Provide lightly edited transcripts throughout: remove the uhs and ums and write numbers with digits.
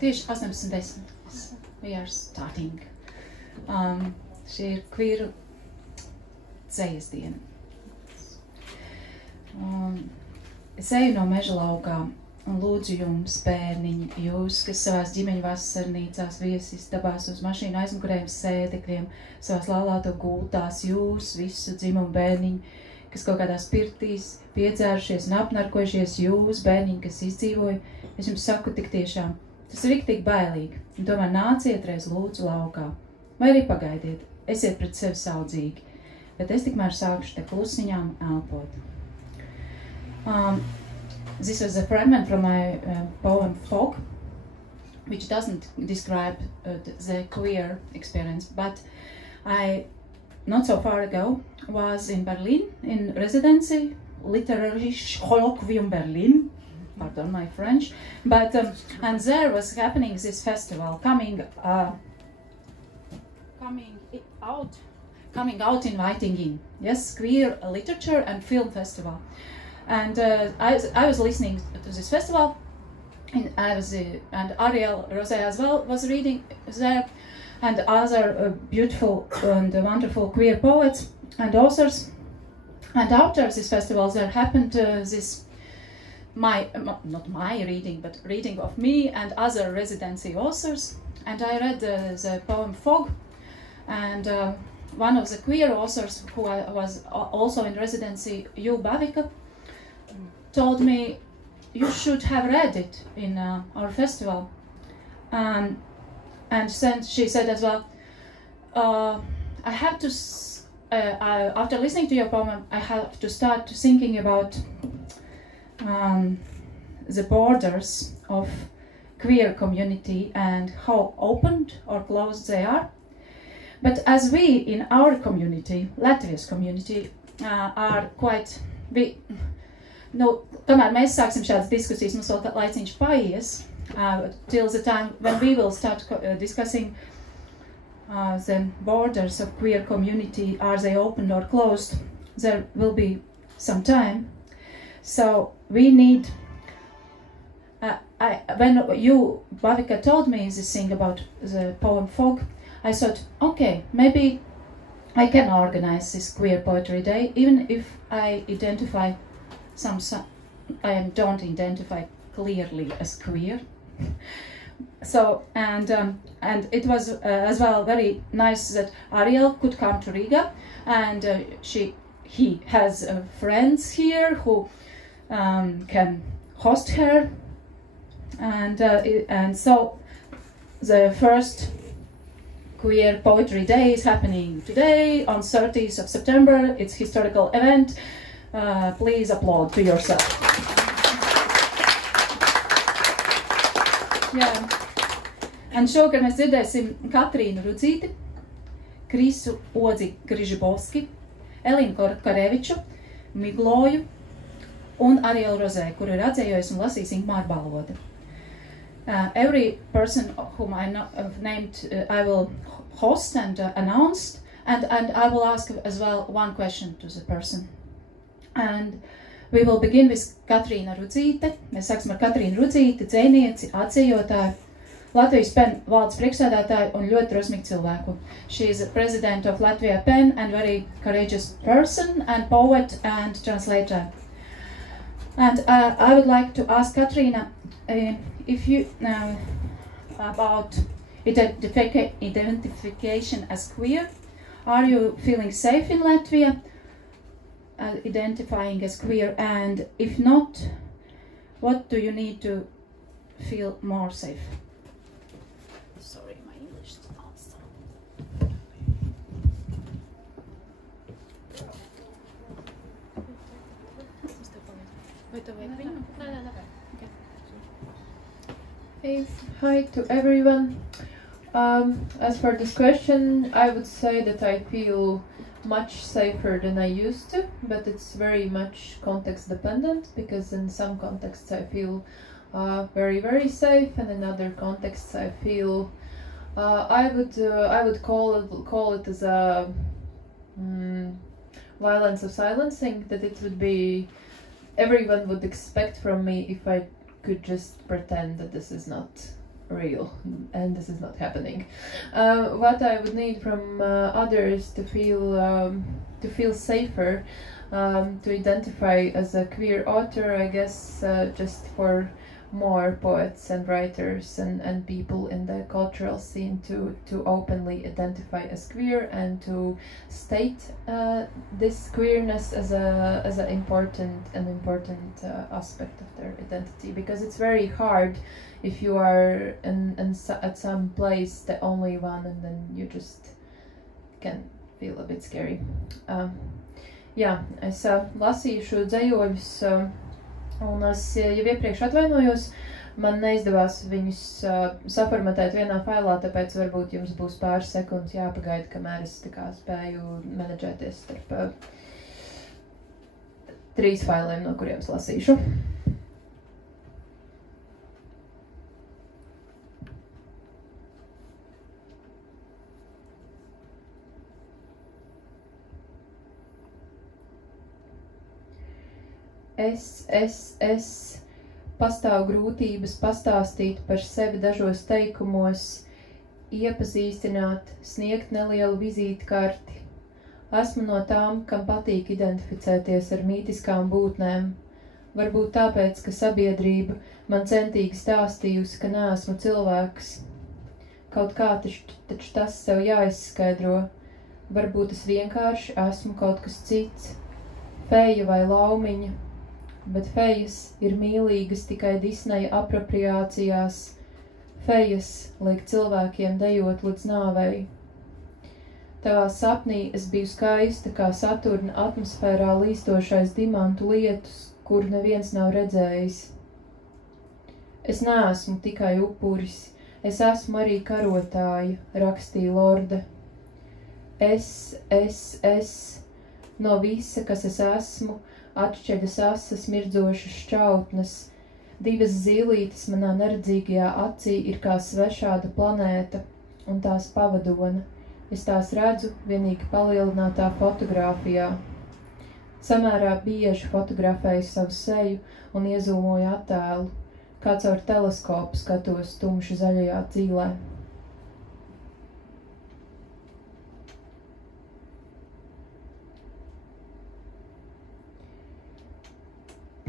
Tieši 18.10. We are starting. Šī ir kvīru dzejas diena. Es eju no meža laukā un lūdzu jums, bērniņi, jūs, kas savās ģimeņu vasarnīcās, viesistabās, uz mašīnu aizmugurējiem sēdekļiem, savās laulāto gultās, jūs, visu dzimumu bērniņi, kas kaut kādās pirtīs piedzērušies un apnarkojušies, jūs, bērniņi, kas izdzīvoja, es jums saku tik tiešām, tas ir riktīgi bailīgi, un tomēr nāciet reiz lūdzu laukā, vai arī pagaidiet, esiet pret sevi saudzīgi, bet es tikmēr sākšu te klusiņām elpot. This was a fragment from my poem Fog, which doesn't describe the queer experience, but I, not so far ago, was in Berlin in residency, Literary Colloquium Berlin, pardon my French, but and there was happening this festival, coming out inviting in, yes, queer literature and film festival. And I was listening to this festival, and and Ariel Rosé as well was reading there, and other beautiful and wonderful queer poets and authors. And after this festival, there happened this not my reading, but reading of me and other residency authors. And I read the poem Fog, and one of the queer authors who was also in residency, Yu Bavika, told me, you should have read it in our festival. And then she said as well, I have to, after listening to your poem, I have to start thinking about the borders of queer community and how open or closed they are. But as we in our community, Latvia's community, are quite... Tomēr mēs sāksim šādas diskusijas, mums vēl laiciņš paies, till the time when we will start discussing the borders of queer community, are they open or closed, there will be some time. So we need, when you, Bavika, told me this thing about the poem Fog, I thought, okay, maybe I can organize this queer poetry day, even if I identify I don't identify clearly as queer. So and it was as well very nice that Ariel could come to Riga, and he has friends here who can host her, and so the first queer poetry day is happening today on 30th of September. It's a historical event. Please applaud to yourself. Yeah. Un šogad mēs dzirdēsim Katrīnu Rudzīti, Krisu Odzi Grižibovski, Elīnu Koreviču, Migloju un Arielu Rozē, kuru ir atzējojusi un lasījis Ingmāra Balode. Every person whom I have named, I will host and announce, and I will ask as well one question to the person. And We will begin with Katrīna Rudzīte. Mēs sāksim ar Katrīnu Rudzīti, dzejnieci, atcejotāju, Latvijas PEN valdes priekšsēdētāju un ļoti drosmīgu cilvēku. She is president of Latvia PEN and very courageous person and poet and translator. And I would like to ask Katrīna if you about identification as queer. Are you feeling safe in Latvia, identifying as queer? And if not, what do you need to feel more safe? Sorry, my English is not so. Hey, hi to everyone. As for this question, I would say that I feel much safer than I used to, but it's very much context dependent, because in some contexts I feel very, very safe, and in other contexts I feel I would call it as a violence of silencing, that it would be everyone would expect from me if I could just pretend that this is not real and this is not happening. What I would need from others to feel safer, to identify as a queer author, I guess, just for more poets and writers and people in the cultural scene to openly identify as queer and to state this queerness as an important aspect of their identity, because it's very hard if you are at some place the only one, and then you just can feel a bit scary. Jā, es lasīšu dzējoļus, un es jau iepriekš atvainojos, man neizdevās viņus saformatēt vienā failā, tāpēc varbūt jums būs pāris sekundes jāpagaida, kamēr es tā kā spēju menedžēties starp 3 failiem, no kuriem es lasīšu. Es pastāv grūtības pastāstīt par sevi dažos teikumos, iepazīstināt, sniegt nelielu vizītkarti. Esmu no tām, kam patīk identificēties ar mītiskām būtnēm. Varbūt tāpēc, ka sabiedrība man centīgi stāstījusi, ka neesmu cilvēks. Kaut kā taču tas sev jāizskaidro. Varbūt es vienkārši esmu kaut kas cits, feja vai laumiņa. Bet fejas ir mīlīgas tikai Disneja apropriācijās. Fejas liek cilvēkiem dejot līdz nāvei. Tavā sapnī es biju skaista kā Saturna atmosfērā līstošais dimantu lietus, kuru neviens nav redzējis. Es neesmu tikai upuris, es esmu arī karotāja, rakstīja Lorde. Es, no visa, kas es esmu, atšķeļas asas mirdzošas šķautnes. 2 zīlītes manā neredzīgajā acī ir kā svešāda planēta un tās pavadona. Es tās redzu vienīgi palielinātā fotogrāfijā. Samērā bieži fotografēju savu seju un iezūmoju attēlu, kā caur teleskopu skatos tumši zaļajā dzīlē.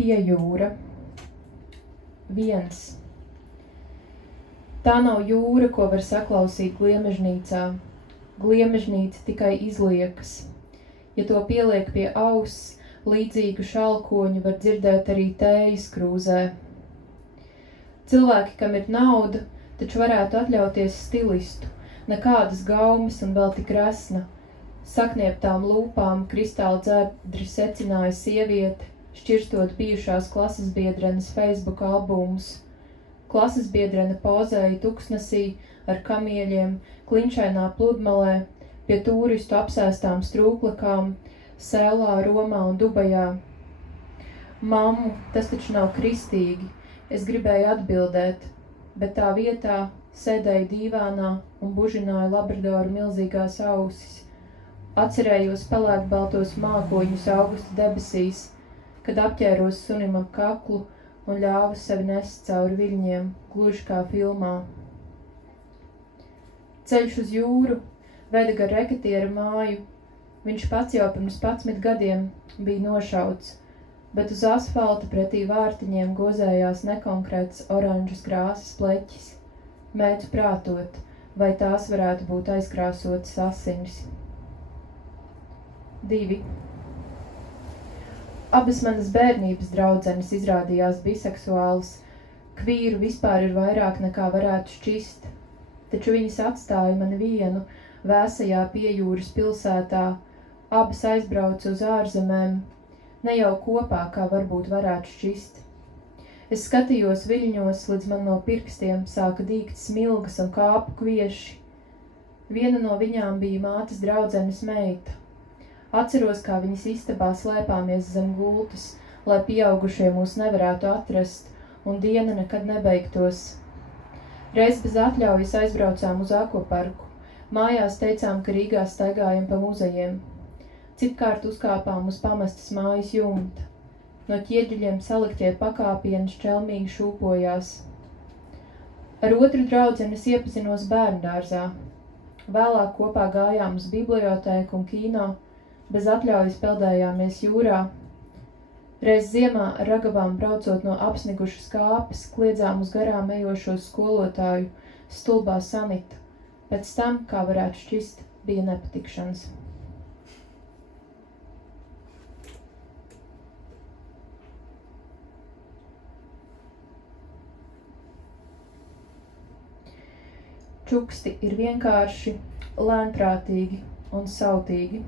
Pie jūra. 1. Tā nav jūra, ko var saklausīt gliemežnīcā. Gliemežnīca tikai izliekas. Ja to pieliek pie auss, līdzīgu šalkoņu var dzirdēt arī tējas krūzē. Cilvēki, kam ir nauda, taču varētu atļauties stilistu, nekādas gaumes un vēl tik resna. Saknieptām lūpām kristāla dzērdri secināja sieviete, šķirstot bijušās klasesbiedrenes Facebook albumus. Klasesbiedrene pozēja tuksnesī ar kamieļiem, klinšainā pludmalē, pie tūristu apsēstām strūklakām, Sēlā, Romā un Dubajā. Mammu, tas taču nav kristīgi, es gribēju atbildēt, bet tā vietā sēdēju dīvānā un bužināju labradoru milzīgās ausis. Atcerējos pelēkbaltos mākoņus augusta debesīs, kad apķēros sunim ap kaklu un ļāvu sevi nest cauri viļņiem, gluži kā filmā. Ceļš uz jūru veda gar reketiera māju. Viņš pats jau pirms 11 gadiem bija nošauts, bet uz asfalta pretī vārtiņiem gozējās nekonkrētas oranžas krāsas pleķis. Mēdzu prātot, vai tās varētu būt aizkrāsotas asinis. 2. Abas manas bērnības draudzenes izrādījās biseksuālas. Kvīru vispār ir vairāk nekā varētu šķist, taču viņas atstāja mani vienu vēsajā piejūras pilsētā. Abas aizbrauca uz ārzemēm, ne jau kopā, kā varbūt varētu šķist. Es skatījos viļņos, līdz man no pirkstiem sāka dīgt smilgas un kāpu kvieši. Viena no viņām bija mātes draudzenes meita. Atceros, kā viņas istabā slēpāmies zem gultas, lai pieaugušie mūs nevarētu atrast, un diena nekad nebeigtos. Reiz bez atļaujas aizbraucām uz akvaparku. Mājās teicām, ka Rīgā staigājam pa muzejiem. Citkārt uzkāpām uz pamestas mājas jumta. No ķieģeļiem saliktie pakāpieni šķelmīgi šūpojās. Ar otru draudzeni es iepazinos bērndārzā. Vēlāk kopā gājām uz bibliotēku un kino, bez atļaujas peldējāmies jūrā. Reiz ziemā ar ragavām braucot no apsnigušas kāpes, kliedzām uz garām ejošo skolotāju, stulbā Sanita. Pēc tam, kā varētu šķist, bija nepatikšanas. Čuksti ir vienkārši, lēnprātīgi un sautīgi.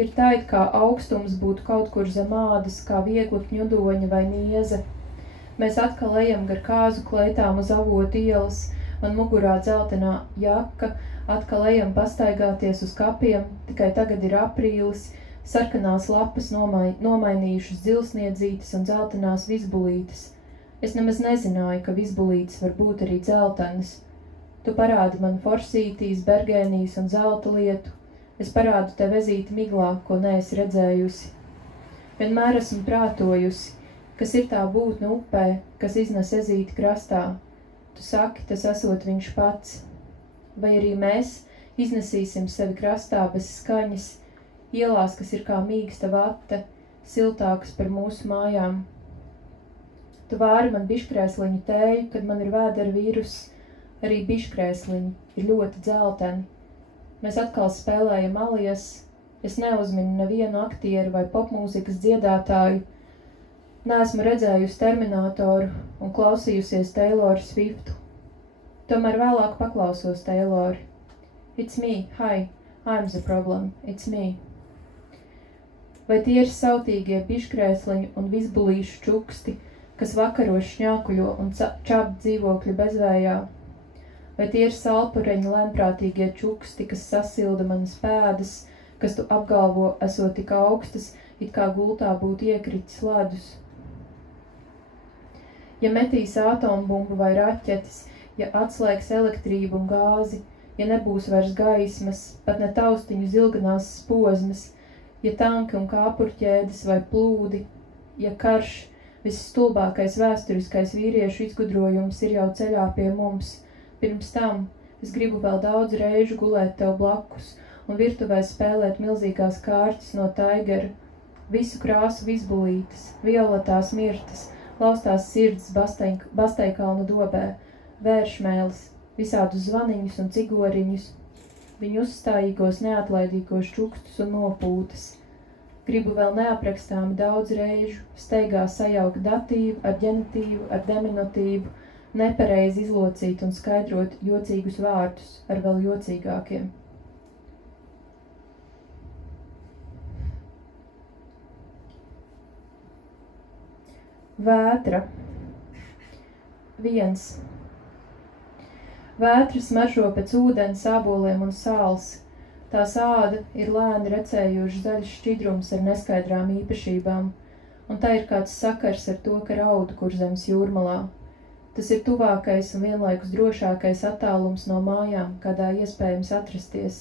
Ir tā, it kā augstums būtu kaut kur zem ādas, kā viegla kņudoņa vai nieze. Mēs atkal ejam gar kāzu kleitām uz Avotu ielas, man mugurā dzeltenā jaka, atkal ejam pastaigāties uz kapiem, tikai tagad ir aprīlis, sarkanās lapas nomainījušas dzilsniedzītes un dzeltenās vizbulītes. Es nemaz nezināju, ka vizbulītes var būt arī dzeltenas. Tu parādi man forsītīs, bergēnīs un zelta lietu. Es parādu tev ezīti miglā, ko neesi redzējusi. Vienmēr esmu prātojusi, kas ir tā būtne upē, kas iznes ezīti krastā. Tu saki, tas esot viņš pats. Vai arī mēs iznesīsim sevi krastā bez skaņas, ielās, kas ir kā mīksta vate, siltākas par mūsu mājām. Tu vāri man biškrēsliņu tēju, kad man ir vēdera vīrus, arī biškrēsliņi ir ļoti dzelteni. Mēs atkal spēlējam alies, es neuzminu nevienu aktieru vai popmūzikas dziedātāju, neesmu redzējusi Terminatoru un klausījusies Tayloru Swiftu. Tomēr vēlāk paklausos Tayloru. It's me, hi, I'm the problem, it's me. Vai tie ir sautīgie biškrēsliņu un vizbulīšu čuksti, kas vakaros šņākuļo un čāp dzīvokļu bezvējā? Vai tie ir salpureņu lēnprātīgie čuksti, kas sasilda manas pēdas, kas tu apgalvo esot tik augstas, it kā gultā būtu iekritis ledus? Ja metīs atombumbu vai raķetes, ja atslēgs elektrību un gāzi, ja nebūs vairs gaismas, pat ne taustiņu zilganās spozmes, ja tanki un kāpurķēdes vai plūdi, ja karš, visstulbākais vēsturiskais vīriešu izgudrojums ir jau ceļā pie mums. Pirms tam es gribu vēl daudz reižu gulēt tev blakus un virtuvē spēlēt milzīgās kārtas no Taigera, visu krāsu vizbulītes, violetās mirtas, laustās sirds Basteikalnu dobē, vēršmēlis, visādus zvaniņus un cigoriņus, viņu uzstājīgos neatlaidīgos čukstus un nopūtas. Gribu vēl neaprakstāmi daudz reižu, steigā sajaukt datīvu ar ģenitīvu, ar deminutīvu, nepareizi izlocīt un skaidrot jocīgus vārdus ar vēl jocīgākiem. Vētra. 1. Vētra smaržo pēc ūdens, āboliem un sāls. Tās āda ir lēni recējošs zaļš šķidrums ar neskaidrām īpašībām, un tā ir kāds sakars ar to, ka raudu Kurzemes jūrmalā. Tas ir tuvākais un vienlaikus drošākais attālums no mājām, kādā iespējams atrasties.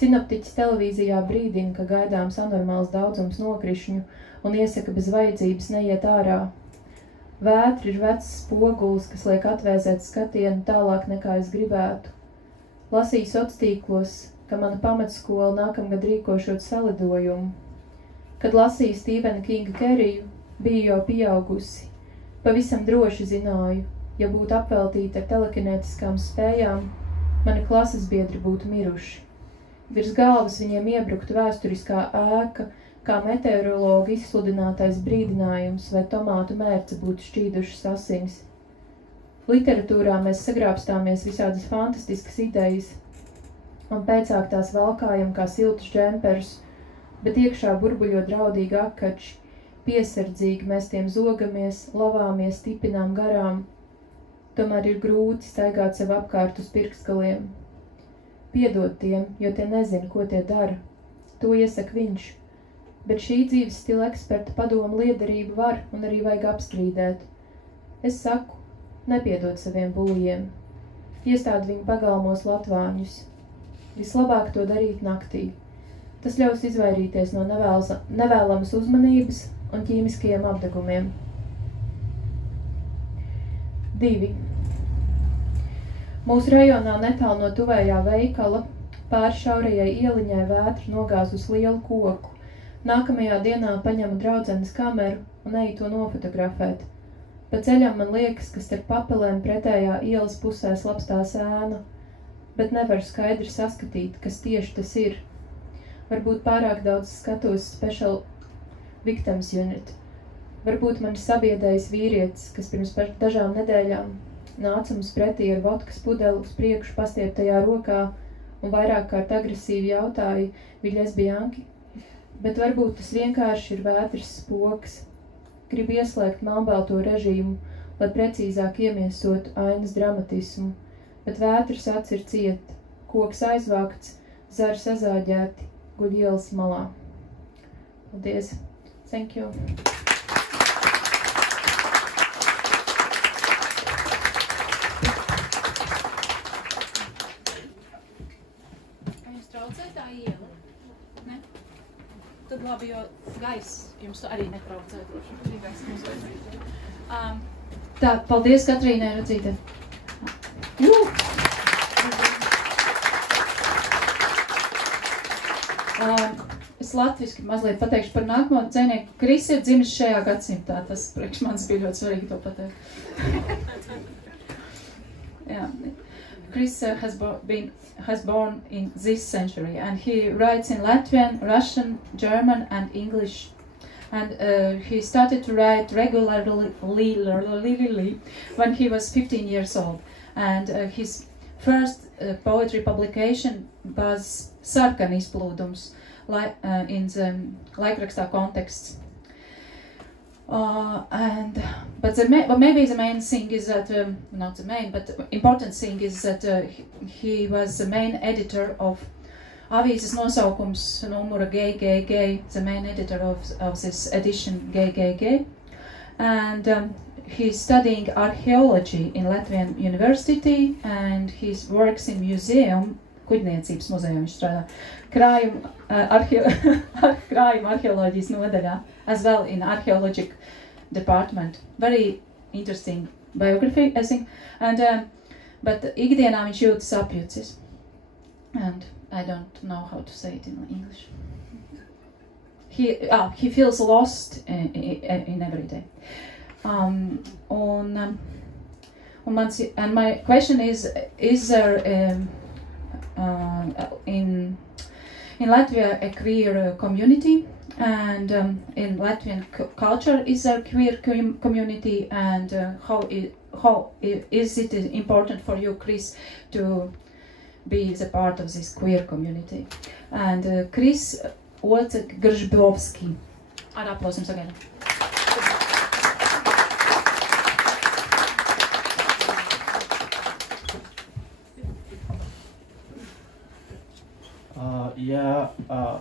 Sinoptiķis televīzijā brīdina, ka gaidāms anormāls daudzums nokrišņu un iesaka bez vajadzības neiet ārā. Vētra ir vecs spogulis, kas liek atvēzēt skatienu tālāk nekā es gribētu. Lasīju sociālos, ka mana pamatskola nākamgad rīkošot salidojumu. Kad lasīju Stīvena Kinga Keriju, biju jau pieaugusi. Pavisam droši zināju, ja būtu apveltīta ar telekinētiskām spējām, mani klases biedri būtu miruši. Virs galvas viņiem iebruktu vēsturiskā ēka, kā meteorologa izsludinātais brīdinājums vai tomātu mērce būtu šķīdušas asinis. Literatūrā mēs sagrābstāmies visādas fantastiskas idejas, un pēcāk tās valkājam kā siltus džemperus, bet iekšā burbuļo draudīgi akači, piesardzīgi mēs tiem zogamies, lavāmies, tipinām garām. Tomēr ir grūti staigāt sev apkārt uz pirkstgaliem. Piedod tiem, jo tie nezina, ko tie dara. To iesaka viņš. Bet šī dzīves stila eksperta padomu liederību var un arī vajag apstrīdēt. Es saku, nepiedod saviem bulijiem. Iestād viņu pagalmos latvāņus. Vislabāk to darīt naktī. Tas ļaus izvairīties no nevēlamas uzmanības un ķīmiskajiem apdegumiem. 2. Mūsu rajonā netālu no tuvējā veikala pāri šaurajai ieliņai vētra nogāz uz lielu koku. Nākamajā dienā paņemu draudzenes kameru un eju to nofotografēt. Pa ceļam man liekas, ka starp papelēm pretējā ielas pusē slapstās ēna, bet nevaru skaidri saskatīt, kas tieši tas ir. Varbūt pārāk daudz skatos Special Victims Unit. Varbūt mani sabiedējis vīrietis, kas pirms dažām nedēļām nāca mums pretī ar vodkas pudeli uz priekšu pastieptajā rokā un vairāk kārt agresīvi jautāja, vi lesbianki? Bet varbūt tas vienkārši ir vētras spoks. Gribu ieslēgt melnbalto režīmu, lai precīzāk iemiesotu ainas dramatismu, bet vētras acis ir cieta, koks aizvākts, zari sazāģēti, guļ ielas malā. Paldies! Thank you! Tad labi, jo gaiss jums arī netraucē. Tā, paldies Katrīnai Rudzītei. Es latviski mazliet pateikšu par nākamo dzinieku. Kris ir dzimis šajā gadsimtā. Tas priekš manis bija ļoti svarīgi to pateikt. Jā. Chris has born in this century, and he writes in Latvian, Russian, German, and English. And he started to write regularly when he was 15 years old. And his first poetry publication was Sarkan izplūdums in the laikrakstā konteksts. But maybe the main thing is that, not the main, but the important thing is that he was the main editor of avīzes nosaukums numura Gay, the main editor of this edition Gay. And he's studying archaeology in Latvian University, and he works in museum, kuģniecības muzejā viņš strādā, krājuma arheoloģijas nodaļā, as well in archaeologic department. Very interesting biography, I think. And but ikdienā viņš jūtas apjucis. And I don't know how to say it in English. He feels lost in every day. And my question is there in Latvia a queer community, and in Latvian culture is there queer community, and how is it important for you, Chris, to be the part of this queer community? And Chris Wojciech Grzybowski. Ar aplausiem sagaidām.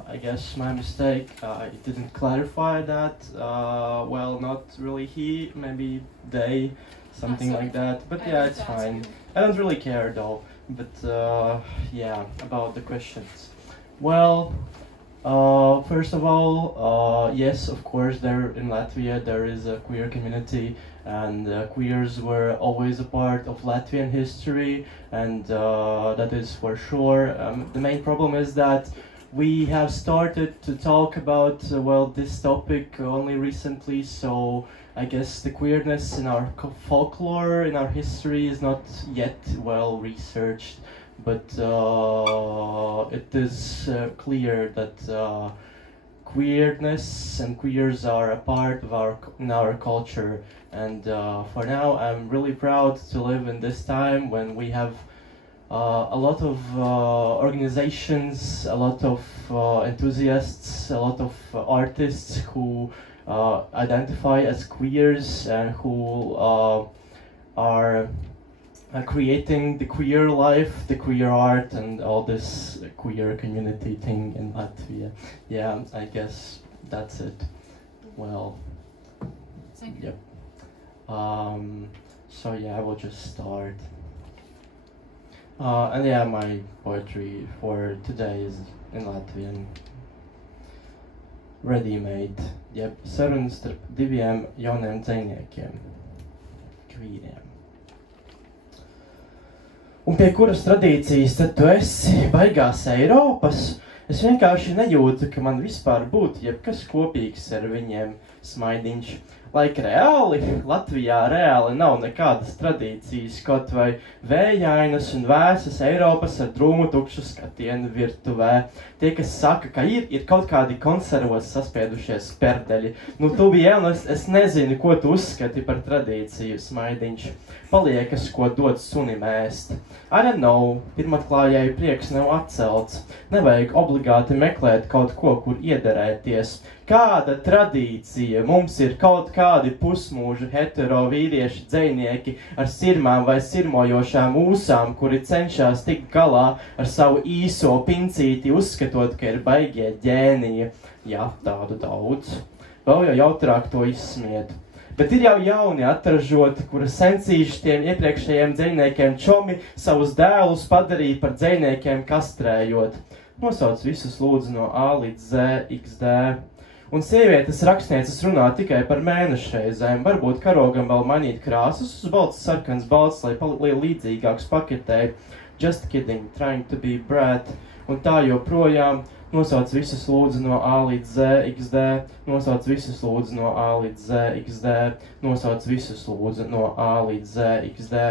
I guess my mistake. I didn't clarify that. Well, not really he, maybe they, something like that. But yeah, it's fine. I don't really care though. But yeah, about the questions. Well, first of all, yes, of course, there in Latvia there is a queer community, and queers were always a part of Latvian history, and that is for sure. The main problem is that we have started to talk about, well, this topic only recently, so I guess the queerness in our folklore, in our history, is not yet well researched. But it is clear that queerness and queers are a part of our culture, and for now I'm really proud to live in this time when we have a lot of organizations, a lot of enthusiasts, a lot of artists who identify as queers and who are creating the queer life, the queer art, and all this queer community thing in Latvia. Yeah, I guess that's it. Well, Thank you. yep. So yeah, I will just start. And yeah, my poetry for today is in Latvian. Ready-made. Jeb sarunas starp diviem jauniem dzejniekiem. Kvīriem. Un pie kuras tradīcijas tad tu esi? Baigās Eiropas? Es vienkārši nejūtu, ka man vispār būtu jebkas kopīgs ar viņiem, Smaidiņš. Laik reāli, Latvijā reāli nav nekādas tradīcijas, kaut vai vējainas un vēsas Eiropas ar drūmu tukšu skatienu virtuvē. Tie, kas saka, ka ir kaut kādi konservos saspiedušies perdeļi. Nu, tu biji jaunas, es nezinu, ko tu uzskati par tradīciju, Smaidiņš. Paliekas, ko dod sunim ēst. I don't know, pirmatklājēju prieks nav atcelts. Nevajag obligāti meklēt kaut ko, kur iederēties. Kāda tradīcija? Mums ir kaut kādi pusmūža hetero vīrieši dzejnieki ar sirmām vai sirmojošām ūsām, kuri cenšas tikt galā ar savu īso pincīti, uzskatot, ka ir baigie ģēniji. Jā, tādu daudz. Vēl jau jautrāk to izsmiet. Bet ir jau jauni atražoti, kura sensīši tiem iepriekšējiem dzejniekiem čomi savus dēlus padarīja par dzejniekiem kastrējot. Nosauc visus lūdzu no A līdz Z, XD. Un sievietes rakstnieces runā tikai par mēnešreizēm, varbūt karogam vēl mainīt krāsas uz balts, sarkans, balts, lai līdzīgāks paketēji. Just kidding, trying to be brat. Un tā joprojām. Nosauc visus lūdzu no A līdz Z, XD. Nosauc visus lūdzu no A līdz Z, XD. Nosauc visus lūdzu no A līdz Z, XD.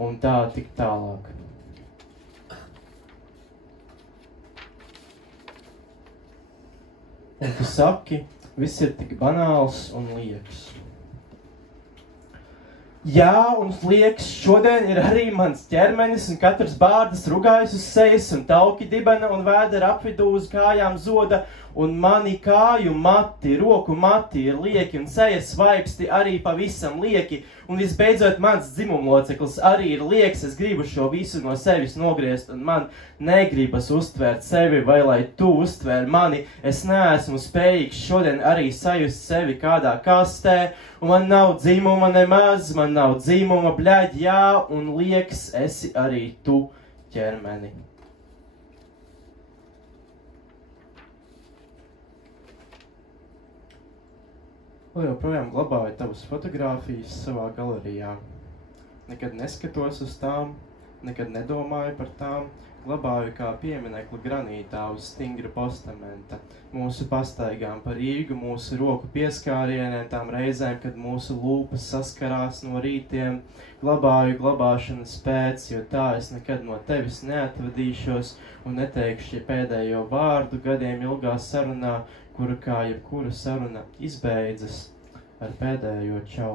Un tā tik tālāk. Un tu saki, viss ir tik banāls un liekas. Jā, un liekas, šodien ir arī mans ķermenis, un katrs bārdas rugājas uz sejas, un tauki dibena, un vēdera apvidū uz kājām zoda, un mani kāju mati, roku mati ir lieki, un sejas vaipsti arī pavisam lieki, un visbeidzot mans dzimumloceklis arī ir lieks, es gribu šo visu no sevis nogriezt, un man negribas uztvērt sevi, vai lai tu uztver mani, es neesmu spējīgs šodien arī sajust sevi kādā kastē, un man nav dzimuma nemaz, man nav dzimuma, bļaļ, jā, un lieks esi arī tu ķermeni. Vēl joprojām glabāju tavas fotogrāfijas savā galerijā. Nekad neskatos uz tām, nekad nedomāju par tām, glabāju kā pieminekli granītā uz stingra postamenta, mūsu pastaigām par Rīgu, mūsu roku pieskārieniem, tām reizēm, kad mūsu lūpas saskarās no rītiem, glabāju glabāšanas pēc, jo tā es nekad no tevis neatvadīšos un neteikšu pēdējo vārdu gadiem ilgā sarunā, kura kā jebkura saruna izbeidzas ar pēdējo čau.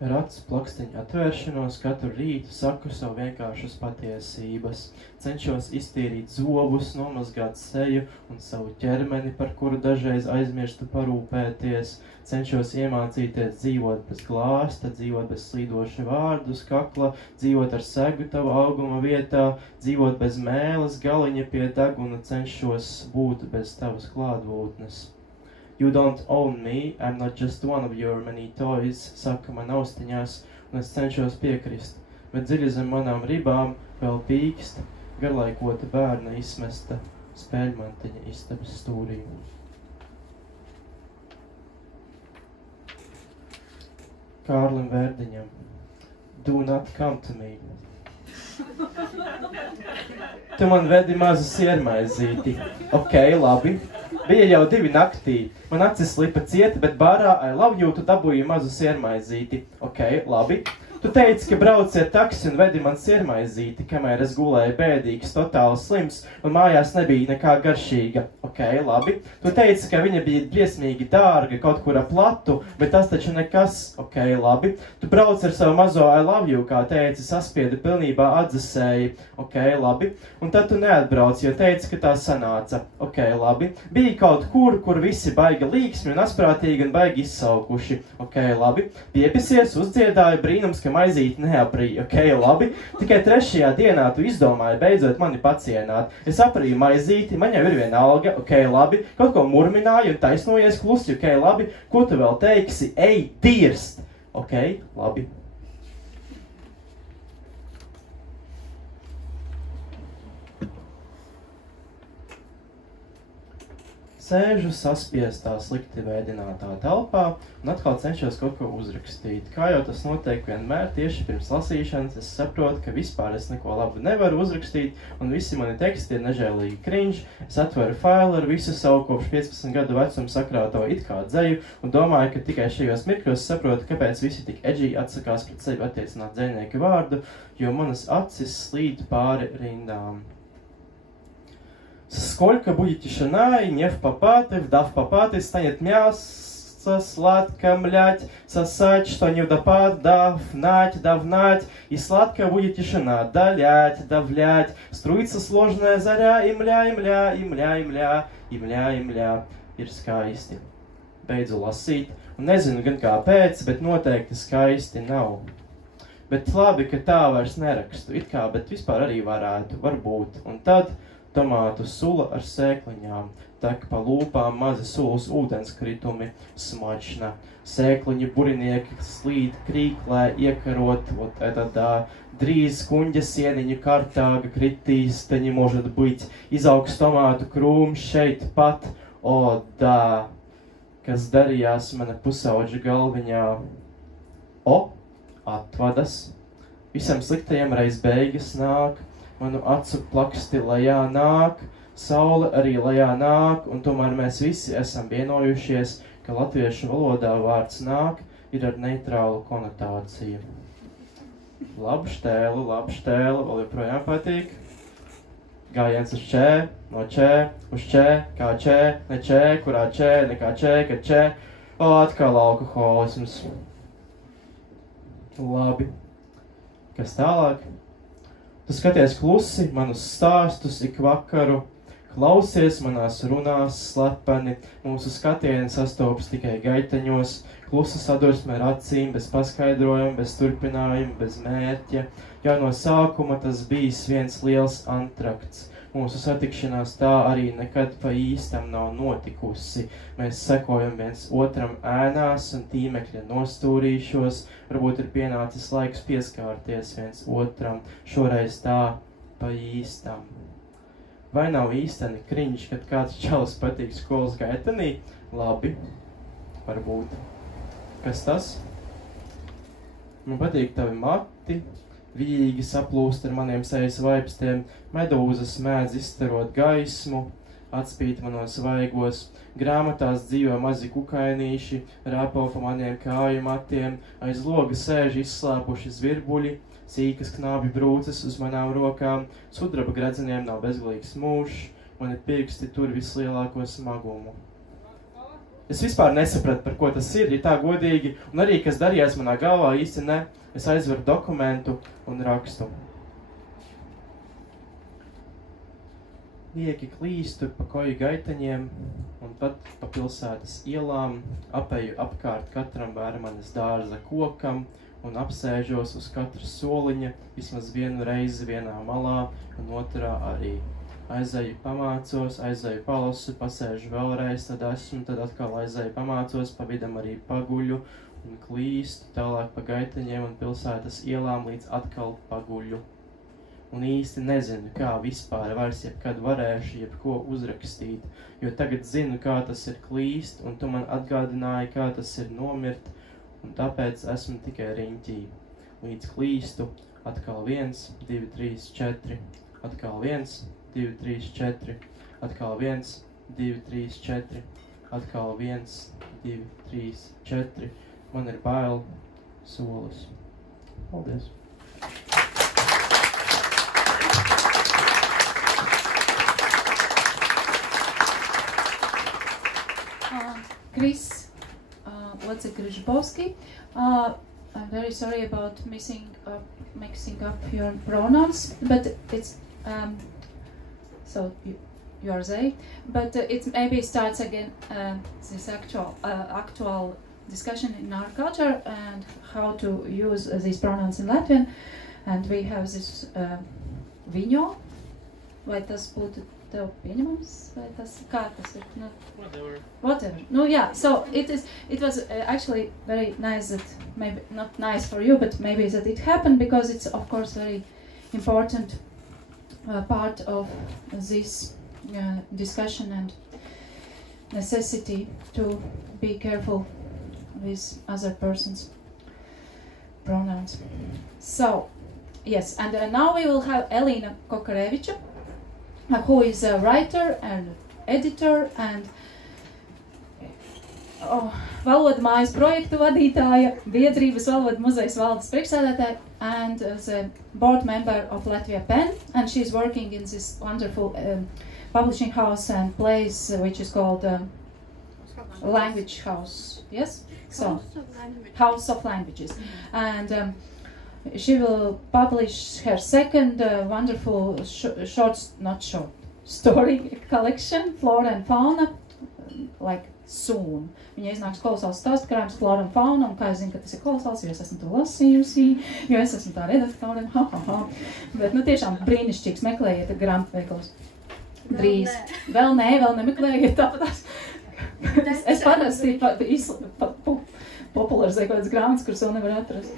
Ar acu plakstiņu atvēršanos katru rītu saku savu vienkāršas patiesības. Cenšos iztīrīt zobus, nomazgāt seju un savu ķermeni, par kuru dažreiz aizmirstu parūpēties. Cenšos iemācīties dzīvot bez glāsta, dzīvot bez slīdoša vārdu uz kakla, dzīvot ar segu tavu auguma vietā, dzīvot bez mēles galiņa pie deguna, cenšos būt bez tavas klātbūtnes. You don't own me, I'm not just one of your many toys, saka man austiņās, un es cenšos piekrist. bet dziļi zem manām ribām vēl pīkst garlaikota bērna izmesta spēļmantiņa istabas stūrī. Kārlim Vērdiņam. Do not come to me. Tu man vedi mazu siermaizīti. Ok, labi. Bija jau 2 naktī. Man acis lipa cieta, bet bārā I love you tu dabūji mazu siermaizīti. Ok, labi. Tu teici, ka brauci ar taksi un vedi man siermaizīti, kamēr es gulēju bēdīgs, totāli slims un mājās nebija nekā garšīga. Ok, labi. Tu teici, ka viņa bija briesmīgi dārga, kaut kura platu, bet tas taču nekas. Ok, labi. Tu brauc ar savu mazo I love you, kā teici, saspiedi pilnībā atdzesēji. Ok, labi. Un tad tu neatbrauc, jo teici, ka tā sanāca. Ok, labi. Bija kaut kur visi baigi līksmi un asprātīgi un baigi izsaukuši. Ok, labi. Piepisies, uzdziedāja brīnums, ka maizīti neaprīja. Ok, labi. Tikai 3. dienā tu izdomāji beidzot mani pacienāt. Es aprīju maizīti, man jau ir viena alga. Ok, labi. Kaut ko murmināju un taisnojies klusi. Ok, labi. Ko tu vēl teiksi? Ej, tirst! Ok, labi. Sēžu saspiestā, slikti vēdinātā telpā un atkal cenšos kaut ko uzrakstīt. Kā jau tas notiek vienmēr, tieši pirms lasīšanas es saprotu, ka vispār es neko labu nevaru uzrakstīt un visi mani teksti ir nežēlīgi cringe. Es atveru failu ar visu savu kopš 15 gadu vecumu sakrāto it kā dzeju un domāju, ka tikai šajos mirkļos saprotu, kāpēc visi tik edgy atsakās pret sevi attiecināt dzejnieku vārdu, jo manas acis slīd pāri rindām. Сколько будете тишина и не в попаты, вдав попаты, станет мясо сладко млять, сосать, что не вдопад, давнать, давнать, и сладко будет тишина, долять, давлять, струится сложная заря, и мля, и мля, и мля, и мля, и мля, и мля, ir skaisti. Beidzu lasīt, un nezinu gan kāpēc, bet noteikti skaisti nav. Bet labi, ka tā vairs nerakstu, it kā, bet vispār arī varētu, varbūt, un tad tomātu sula ar sēkliņām, tek pa lūpām mazi sulas ūdenskritumi, smačna. Sēkliņi burinieki slīd krīklē, iekarot, вот это да. Drīz kuņģa sieniņu kārtāga kritīs, te не может быть. Izaugs tomātu krūms šeit pat, o, dā. Kas darījās mana pusauģa galviņā. O, atvadas. Visam sliktajam reiz beigas nāk. Manu acu plaksti lejā nāk, saule arī lejā nāk, un tomēr mēs visi esam vienojušies, ka latviešu valodā vārds nāk ir ar neitrālu konotāciju. Labu štēlu, vēl joprojām patīk. Gājiens uz čē, no čē, uz čē, kā čē, ne čē, kurā čē, nekā čē, kad čē. O, atkal alkoholisms. Labi. Kas tālāk? Tu skaties klusi manus stāstus ik vakaru, klausies manās runās slepeni, mūsu skatieni sastopas tikai gaiteņos, klusa sadursme ar acīm, bez paskaidrojuma, bez turpinājuma, bez mērķa. Jau no sākuma tas bijis viens liels antrakts. Mūsu satikšanās tā arī nekad pa īstam nav notikusi. Mēs sekojam viens otram ēnās un tīmekļa nostūrīšos. Varbūt ir pienācis laiks pieskārties viens otram, šoreiz tā pa īstam. Vai nav īsteni cringe, kad kāds čalis patīk skolas gaitenī? Labi, varbūt. Kas tas? Man patīk tavi mati. Vīgi saplūst ar maniem sejas vaipstiem, medūzas mēdz izstarot gaismu, atspīt manos vaigos, grāmatās dzīvo mazi kukainīši, rāpo pa maniem kāju matiem, aiz loga sēž izslāpuši zvirbuļi, sīkas knābi brūces uz manām rokām, sudraba gredzeniem nav bezgalīgs mūžs, mani pirksti tur vislielāko smagumu. Es vispār nesapratu, par ko tas ir, ja tā godīgi, un arī, kas darījās manā galvā, īsti ne. Es aizveru dokumentu un rakstu. Lieki klīstu pa koju gaiteņiem un pat pa pilsētas ielām, apeju apkārt katram vērmanes dārza kokam un apsēžos uz katra soliņa vismaz vienu reizi vienā malā un otrā arī. Aizeju pamācos, aizeju palasu, pasēžu vēlreiz, tad esmu, tad atkal aizeju pamācos, pa vidam arī paguļu un klīstu tālāk pa gaiteņiem un pilsētas ielām līdz atkal paguļu. Un īsti nezinu, kā vispār vairs jebkad varēšu jebko uzrakstīt, jo tagad zinu, kā tas ir klīst, un tu man atgādināji, kā tas ir nomirt, un tāpēc esmu tikai riņķī. Līdz klīstu atkal 1, 2, 3, 4, atkal 1, 2, 3, 4, atkal 1, 2, 3, 4, atkal 1, 2, 3, 4. Man ir bail solis. Paldies! Chris Wojciech-Grzybowski, I'm very sorry about mixing up your pronouns, but it's so you are they, but it maybe starts again this actual discussion in our culture and how to use these pronouns in Latvian, and we have this viņo, vai tas būtu tev pieņemams, vai tas, kā tas ir? No, whatever. No, yeah, so it was actually very nice that, maybe not nice for you, but maybe that it happened, because it's of course very important part of this discussion and necessity to be careful with other person's pronouns. So, yes, and now we will have Elīna Kokareviča, who is a writer and editor and Valoda mājas projektu vadītāja, Biedrības Valoda muzejas valdes priekšsēdētāja, and as a board member of Latvia Pen, and she's working in this wonderful publishing house and place which is called Language House. Yes? So, House of Languages. And she will publish her second wonderful story collection, Flora and Fauna, like soon. Viņa iznāks kolosāls stāstkrājums Flora un Fauna, un kā es zinu, ka tas ir kolosāls, jo es esmu to lasījusi, jo es esmu tā redaktore, Bet, tiešām brīnišķīgs, meklējiet grāmatveikalos. Drīz. Vēl nemeklējiet tāpatās. Es parasti popularizēju kaut kādas grāmatas, kuras vēl nevar atrast.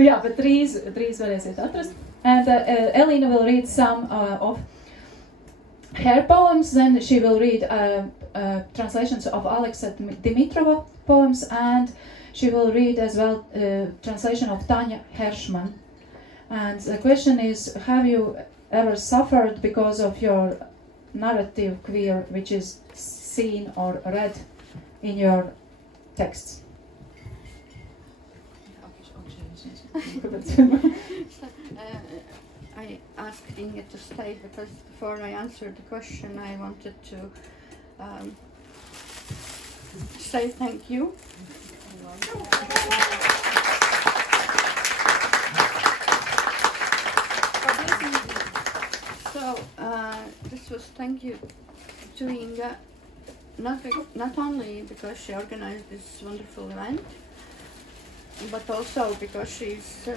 Jā, bet drīz varēsiet atrast. And Elīna will read some of her poems, then she will read translations of Alexa Dimitrova poems, and she will read as well translation of Tanya Hershman. And the question is, have you ever suffered because of your narrative queer, which is seen or read in your texts? I asked Inge to stay because before I answered the question, I wanted to say thank you. So this was thank you to Inge, not only because she organized this wonderful event, but also because she's,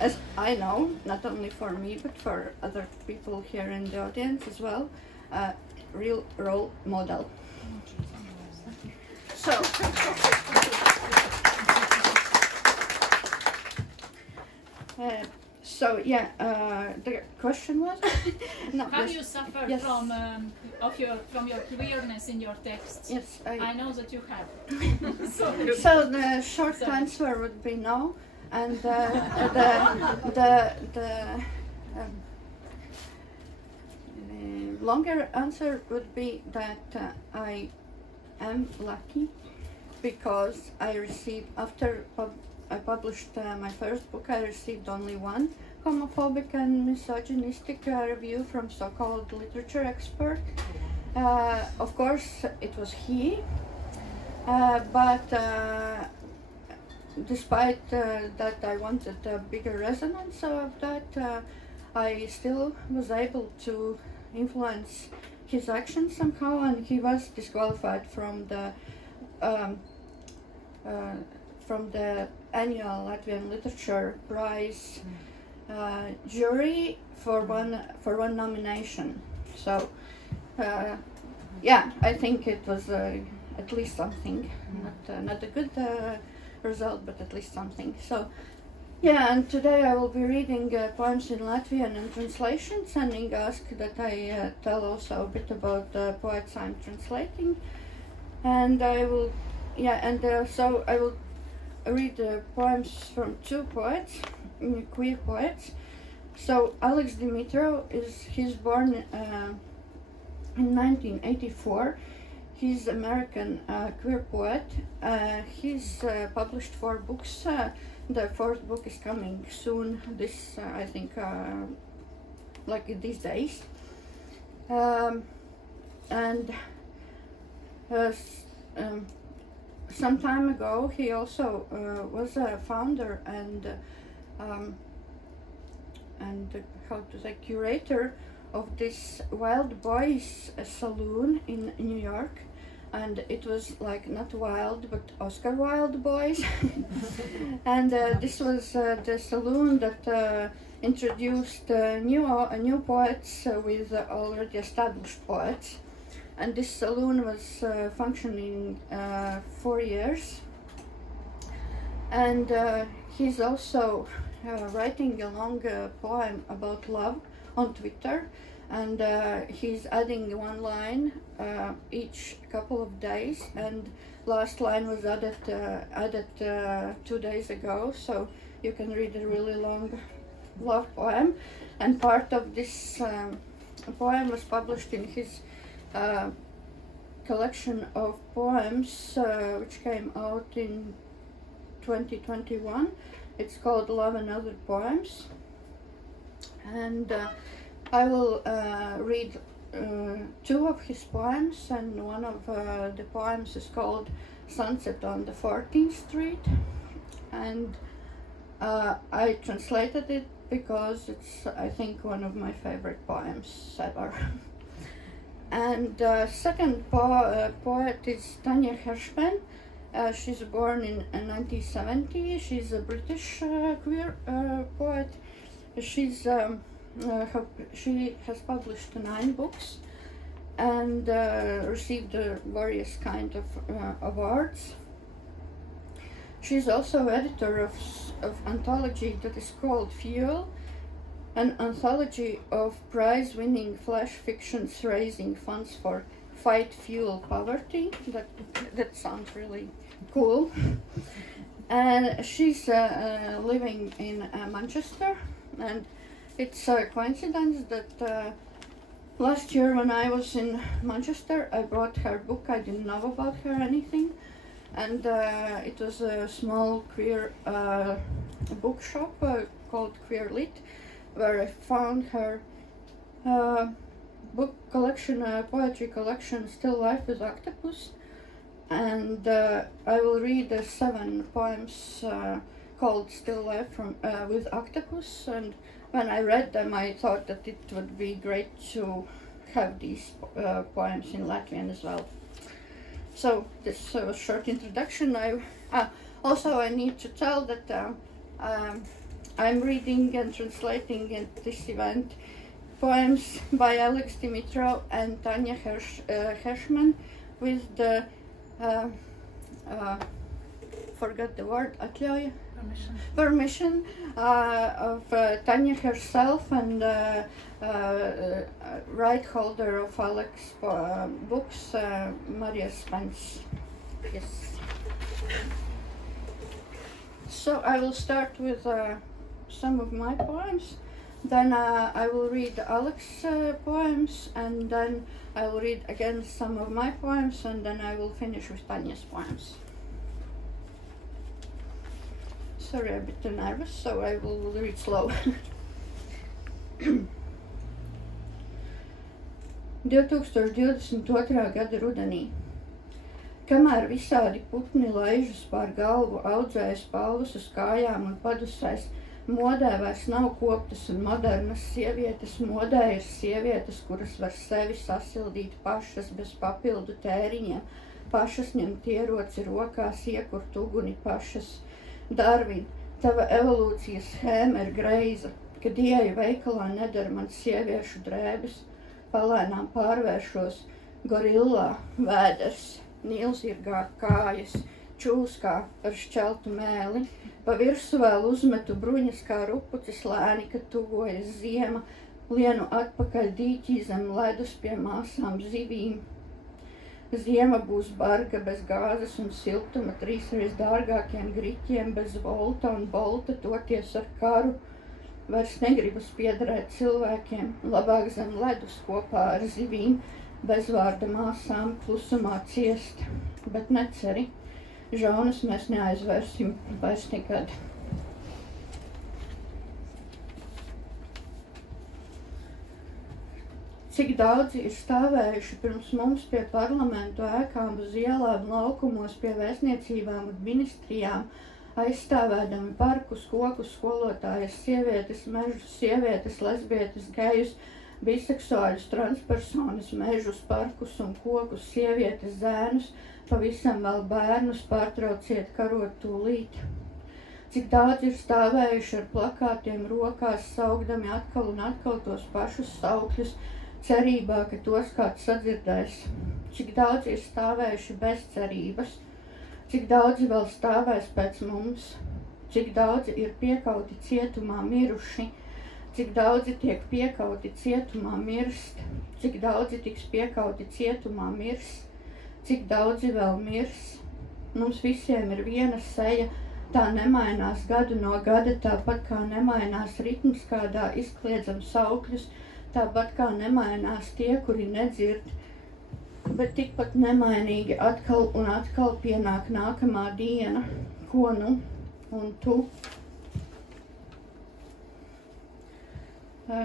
as I know, not only for me but for other people here in the audience as well, a real role model. So yeah, the question was no, have you suffered yes. from your queerness in your texts? Yes, I know that you have. So the short answer would be no, and the longer answer would be that I am lucky because I received, after I published my first book, I received only one homophobic and misogynistic review from so-called literature expert. Of course, it was he, but despite that I wanted a bigger resonance of that, I still was able to influence his actions somehow, and he was disqualified from the annual Latvian Literature Prize jury for one nomination. So yeah, I think it was at least something. Not a good result, but at least something. So, yeah, and today I will be reading poems in Latvian and translations, and Inga asked that I tell also a bit about the poets I'm translating. And I will, so I will read poems from two poets, queer poets. So Alex Dimitrov he's born in 1984. He's American queer poet. He's published 4 books. The 4th book is coming soon. This I think like these days. Some time ago, he also was a founder and curator of this Wild Boys saloon in New York, and it was like not wild but Oscar Wilde boys. And this was the saloon that introduced new poets with already established poets. And this saloon was functioning 4 years. And he's also writing a long poem about love on Twitter, and he's adding 1 line each couple of days, and last line was added 2 days ago, so you can read a really long love poem. And part of this poem was published in his collection of poems which came out in 2021. It's called Love and Other Poems, and I will read 2 of his poems, and one of the poems is called Sunset on the 14th Street, and I translated it because it's, I think, one of my favorite poems ever. And second poet is Tanya Hirschman. She's born in 1970. She's a British queer poet. She has published 9 books and received various kind of awards. She's also editor of anthology that is called Fuel, an anthology of prize-winning flash fictions raising funds for Fight Fuel Poverty. That sounds really cool. And she's living in Manchester, and it's a coincidence that last year when I was in Manchester, I bought her book. I didn't know about her anything, and it was a small queer bookshop called Queer Lit, where I found her book collection, poetry collection, Still Life with Octopus, and I will read 7 poems called Still Life from with Octopus. And when I read them, I thought that it would be great to have these poems in Latvian as well. So this was a short introduction. Also I need to tell that I'm reading and translating at this event poems by Alex Dimitrov and Tanya Hirschman with the forgot the word, atļauja? Permission of Tanya herself and right holder of Alex books, Maria Spence. Yes. So I will start with some of my poems, then I will read Alex poems, and then I will read again some of my poems, and then I will finish with Tanya's poems. Sorry, I'm a bit too nervous, so I will read slow. 2022. Gada rudenī. Kamēr visādi putni laižas pār galvu, audzējas palvas uz kājām un padusēs, modē vairs nav koptas un modernas sievietes, modē ir sievietes, kuras var sevi sasildīt pašas bez papildu tēriņiem, pašas ņemt ieroci rokās, iekurt uguni pašas. Darvin, tava evolūcijas schēma ir greiza, kad ieeju veikalā nedara man sieviešu drēbes, palēnām pārvēršos gorillā, vēders, nilzirgā kājas, čūskā ar šķeltu mēli, pa virsu vēl uzmetu bruņas kā rupucis lēni, kad tuvojas ziema, lienu atpakaļ dīķī zem ledus pie māsām zivīm. Ziema būs barga bez gāzes un siltuma, 3reiz dārgākiem griķiem, bez volta un bolta, toties ar karu. Vairs negribas piederēt cilvēkiem, labāk zem ledus kopā ar zivīm, bezvārda māsām klusumā ciest. Bet neceri, žaunas mēs neaizvērsim vairs nekad. Cik daudzi ir stāvējuši pirms mums pie parlamentu ēkām, uz ielām, laukumos, pie vēstniecībām un ministrijām, aizstāvēdami parkus, kokus, skolotājas, sievietes, mežus, sievietes, lesbietes, gejus, biseksuāļus, transpersonas, mežus, parkus un kokus, sievietes, zēnus, pavisam vēl bērnus, pārtrauciet karot tūlīt. Cik daudz ir stāvējuši ar plakātiem rokās, saugdami atkal un atkal tos pašus saukļus, cerībā, ka tos kāds sadzirdēs. Cik daudz ir stāvējuši bez cerības, cik daudzi vēl stāvēs pēc mums, cik daudzi ir piekauti cietumā miruši, cik daudzi tiek piekauti cietumā mirst, cik daudzi tiks piekauti cietumā mirs, cik daudzi vēl mirs. Mums visiem ir viena seja, tā nemainās gadu no gada, tāpat kā nemainās ritms, kādā izkliedzam saukļus, tāpat kā nemainās tie, kuri nedzird, bet tikpat nemainīgi atkal un atkal pienāk nākamā diena. Ko nu? Un tu?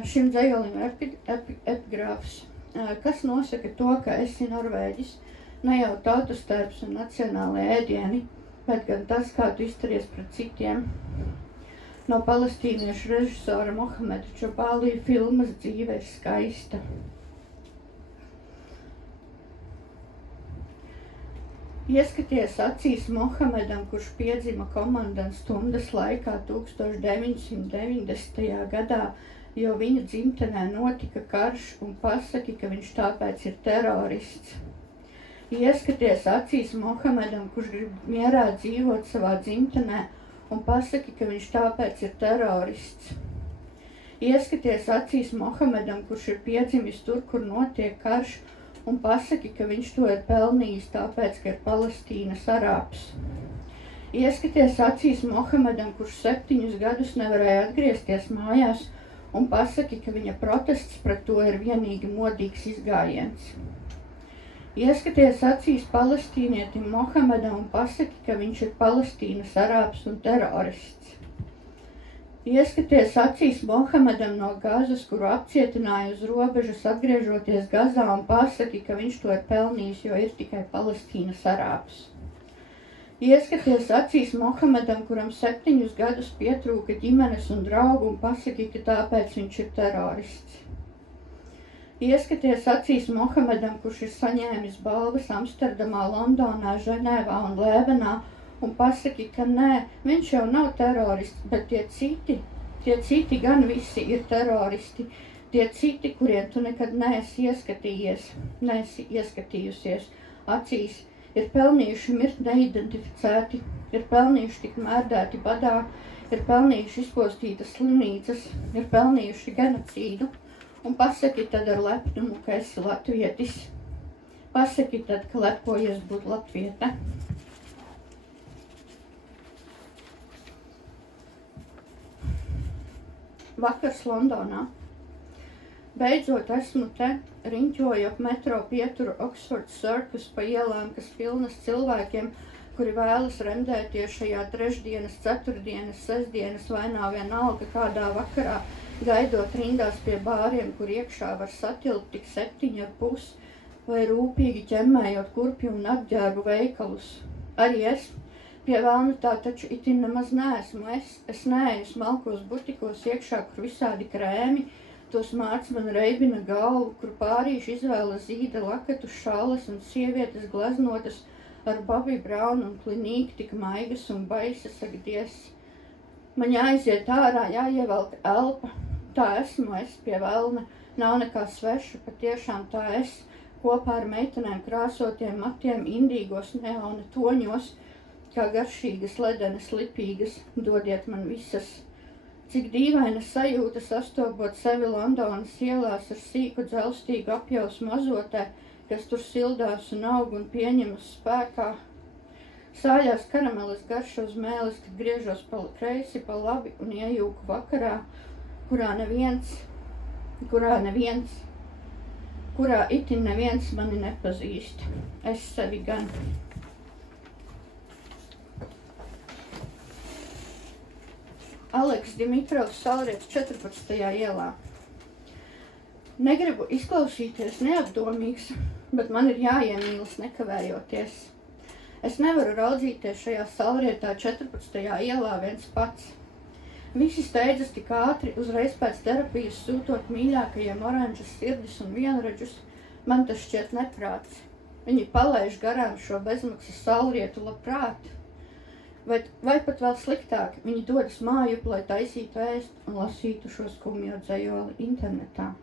Šim dzejolim ir epigrāfs. Kas nosaka to, ka esi norvēģis? Ne jau tautastērps un nacionālie ēdieni, bet gan tas, kā tu izturies pret citiem. No palestīniešu režisora Mohameda Čobālī filmas Dzīve ir skaista. Ieskaties acīs Mohamedam, kurš piedzima komandas stundas laikā 1990. gadā, jo viņa dzimtenē notika karš, un pasaki, ka viņš tāpēc ir terorists. Ieskaties acīs Mohamedam, kurš grib mierā dzīvot savā dzimtenē, un pasaki, ka viņš tāpēc ir terorists. Ieskaties acīs Mohamedam, kurš ir piedzimis tur, kur notiek karš, un pasaki, ka viņš to ir pelnījis tāpēc, ka ir Palestīnas arābs. Ieskaties acīs Mohamedam, kurš 7 gadus nevarēja atgriezties mājās, un pasaki, ka viņa protests pret to ir vienīgi modīgs izgājiens. Ieskaties acīs palestīnietim Mohamedam un pasaki, ka viņš ir Palestīnas arābs un terorists. Ieskaties acīs Mohamedam no Gazas, kuru apcietināja uz robežas atgriežoties Gazā, un pasaki, ka viņš to ir pelnījis, jo ir tikai Palestīnas arābs. Ieskaties acīs Mohamedam, kuram 7 gadus pietrūka ģimenes un draugu, un pasaki, ka tāpēc viņš ir terorists. Ieskaties acīs Mohamedam, kurš ir saņēmis balvas Amsterdamā, Londonā, Ženēvā un Lēvenā, un pasaki, ka nē, viņš jau nav terorists, bet tie citi gan visi ir teroristi, tie citi, kuriem tu nekad neesi ieskatījusies acīs, ir pelnījuši mirt neidentificēti, ir pelnījuši tik mērdēti badā, ir pelnījuši izpostītas slimnīcas, ir pelnījuši genocīdu. Un pasaki tad ar lepnumu, ka esi latvietis. Pasaki tad, ka lepojies būt latviete. Vakars Londonā. Beidzot esmu te, riņķoju ap metro pieturu Oxford Circus pa ielām, kas pilnas cilvēkiem, kuri vēlas remdēties šajā trešdienas, ceturtdienas, sestdienas vai nav vienalga kādā vakarā, gaidot rindās pie bāriem, kur iekšā var satilpt tik 7,5, vai rūpīgi ķemmējot kurpju un apģērbu veikalus. Arī es, pie velna tā taču itin nemaz neesmu es neeju smalkos butikos iekšā, kur visādi krēmi, tos māc man reibina galvu, kur pārīši izvēla zīda laketu šāles un sievietes gleznotas ar Bobby Brown un Clinique tik maigas un baisas, ak Dievs. Man jāiziet ārā, jāievelk elpa. Tā esmu es pie velna, nav nekā sveša, patiešām tā es. kopā ar meitenēm krāsotiem matiem indīgos neona toņos, kā garšīgas, ledenes, lipīgas, dodiet man visas. Cik dīvaina sajūta sastopot sevi Londonas ielās ar sīku dzelztīgu apjausmu azotē, kas tur sildās un aug un pieņemas spēkā. Sāļās karameles garša uz mēles, kad griežos pa kreisi, pa labi un iejūku vakarā, kurā itin neviens mani nepazīst. Es sevi gan. Aleks Dimitrovs, Saulrietis 14. ielā. Negribu izklausīties neapdomīgs, bet man ir jāiemīlas nekavējoties. Es nevaru raudzīties šajā Saulrietā 14. ielā viens pats. Visi steidzas tik ātri, uzreiz pēc terapijas sūtot mīļākajiem oranžas sirdis un vienraģus, man tas šķiet neprāts. Viņi palaiž garām šo bezmaksas Saulrietu labprāt. Vai pat vēl sliktāk, viņi dodas mājup, lai taisītu ēst un lasītu šo skumjo dzejoli internetā.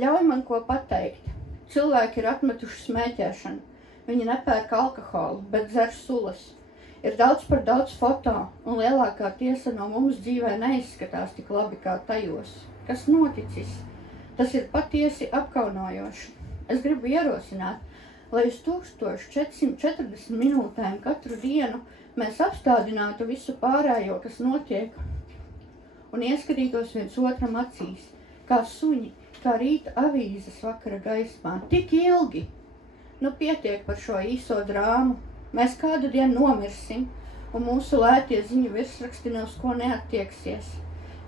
Ļauj man ko pateikt. Cilvēki ir atmetuši smēķēšanu. Viņi nepērk alkoholu, bet dzer sulas. Ir daudz par daudz foto, un lielākā tiesa no mums dzīvē neizskatās tik labi kā tajos. Kas noticis? Tas ir patiesi apkaunojoši. Es gribu ierosināt, lai uz 1440 minūtēm katru dienu mēs apstādinātu visu pārējo, kas notiek, un ieskatītos viens otram acīs, kā suņi, kā rīta avīzes vakara gaismā. Tik ilgi! Nu pietiek par šo īso drāmu. Mēs kādu dienu nomirsim, un mūsu lētie ziņu virsraksti nav uz ko neattieksies.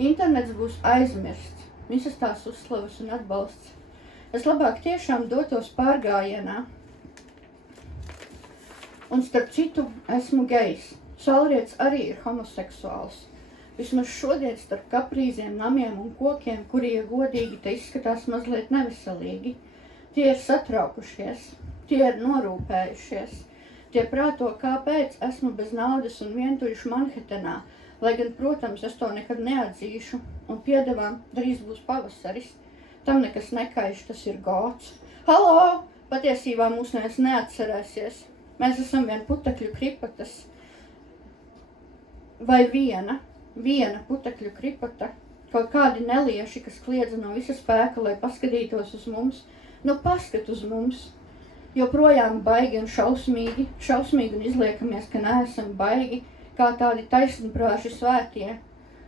Internets būs aizmirsts, visas tās uzslavas un atbalsts. Es labāk tiešām dotos pārgājienā. Un starp citu, esmu gejs. Saulrietis arī ir homoseksuāls. Vismaz šodien starp kaprīziem, namiem un kokiem, kuri, ja godīgi, te izskatās mazliet neveselīgi. Tie ir satraukušies, tie ir norūpējušies. Tie prāto, kāpēc esmu bez naudas un vientuļš Manhetenā, lai gan, protams, es to nekad neatzīšu, un piedevām drīz būs pavasaris. Tam nekas nekaiš, tas ir gods. Halo! Patiesībā mūs neviens neatcerēsies. Mēs esam vien putekļu kripatas. Vai viena putekļu kripata, kaut kādi nelieši, kas kliedza no visa spēka, lai paskatītos uz mums. Nu, paskat uz mums. Joprojām baigi un šausmīgi un izliekamies, ka neesam baigi, kā tādi taisnprāši svētie.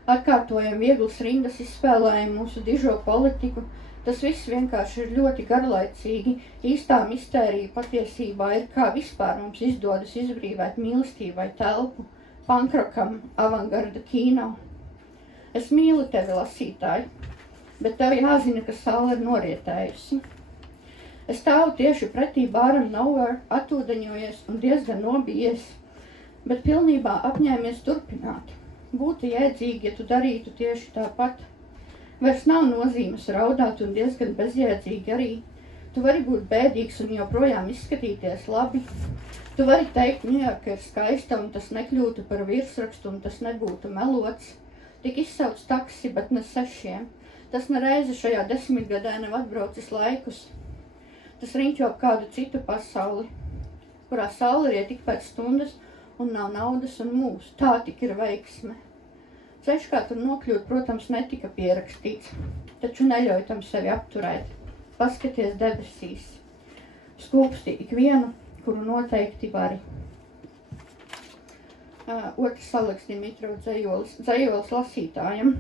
Atkārtojam vieglas rindas, izspēlējam mūsu dižo politiku. Tas viss vienkārši ir ļoti garlaicīgi. Īstā mistērija patiesībā ir, kā vispār mums izdodas izbrīvēt mīlestībai telpu, pankrokam, avangarda kīno. Es mīlu tevi, lasītāji, bet tev jāzina, ka saule ir norietējusi. Es stāvu tieši pretī bāram Nowhere, atūdeņojies un diezgan nobijies, bet pilnībā apņēmies turpināt. Būtu jēdzīgi, ja tu darītu tieši tāpat. Vairs nav nozīmes raudāt un diezgan bezjēdzīgi arī. Tu vari būt bēdīgs un joprojām izskatīties labi. Tu vari teikt, Ņujorka ir skaista un tas nekļūtu par virsrakstu un tas nebūtu melots. Tik izsauc taksi, bet ne 6. Tas nereizi šajā 10 gadē nav atbraucis laikus. Tas riņķo ap kādu citu pasauli, kurā saule ir tik pēc stundas un nav naudas un mūs. Tā tik ir veiksme. Ceļš, kā tur nokļūt, protams, netika pierakstīts, taču neļauj tam sevi apturēt. Paskaties debesīs. Skūpsti ikvienu, kuru noteikti vari. Otrs Aleks Dimitrovs dzejolis lasītājam.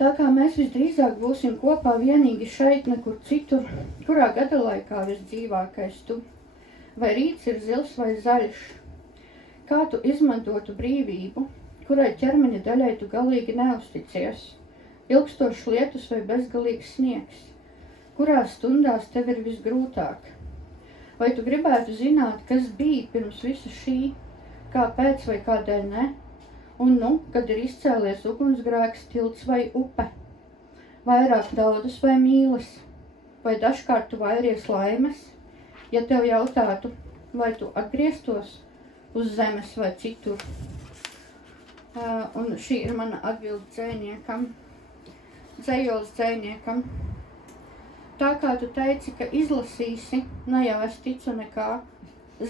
Tā kā mēs visdrīzāk būsim kopā vienīgi šeit, nekur citur, kurā gada laikā visdzīvākais tu, vai rīts ir zils vai zaļš, kā tu izmantotu brīvību, kurai ķermeņa daļai tu galīgi neusticies, ilgstošs lietus vai bezgalīgs sniegs, kurās stundās tev ir visgrūtāk. Vai tu gribētu zināt, kas bija pirms visa šī, kāpēc vai kādēļ ne, un kad ir izcēlies ugunsgrēks, tilts vai upe, vairāk daudas vai mīles, vai dažkārt tu vairies laimes, ja tev jautātu, vai tu atgrieztos uz zemes vai citur. Un šī ir mana atbilde dzejniekam, dzejolis dzejniekam. tā kā tu teici, ka izlasīsi, ne jau es ticu nekā,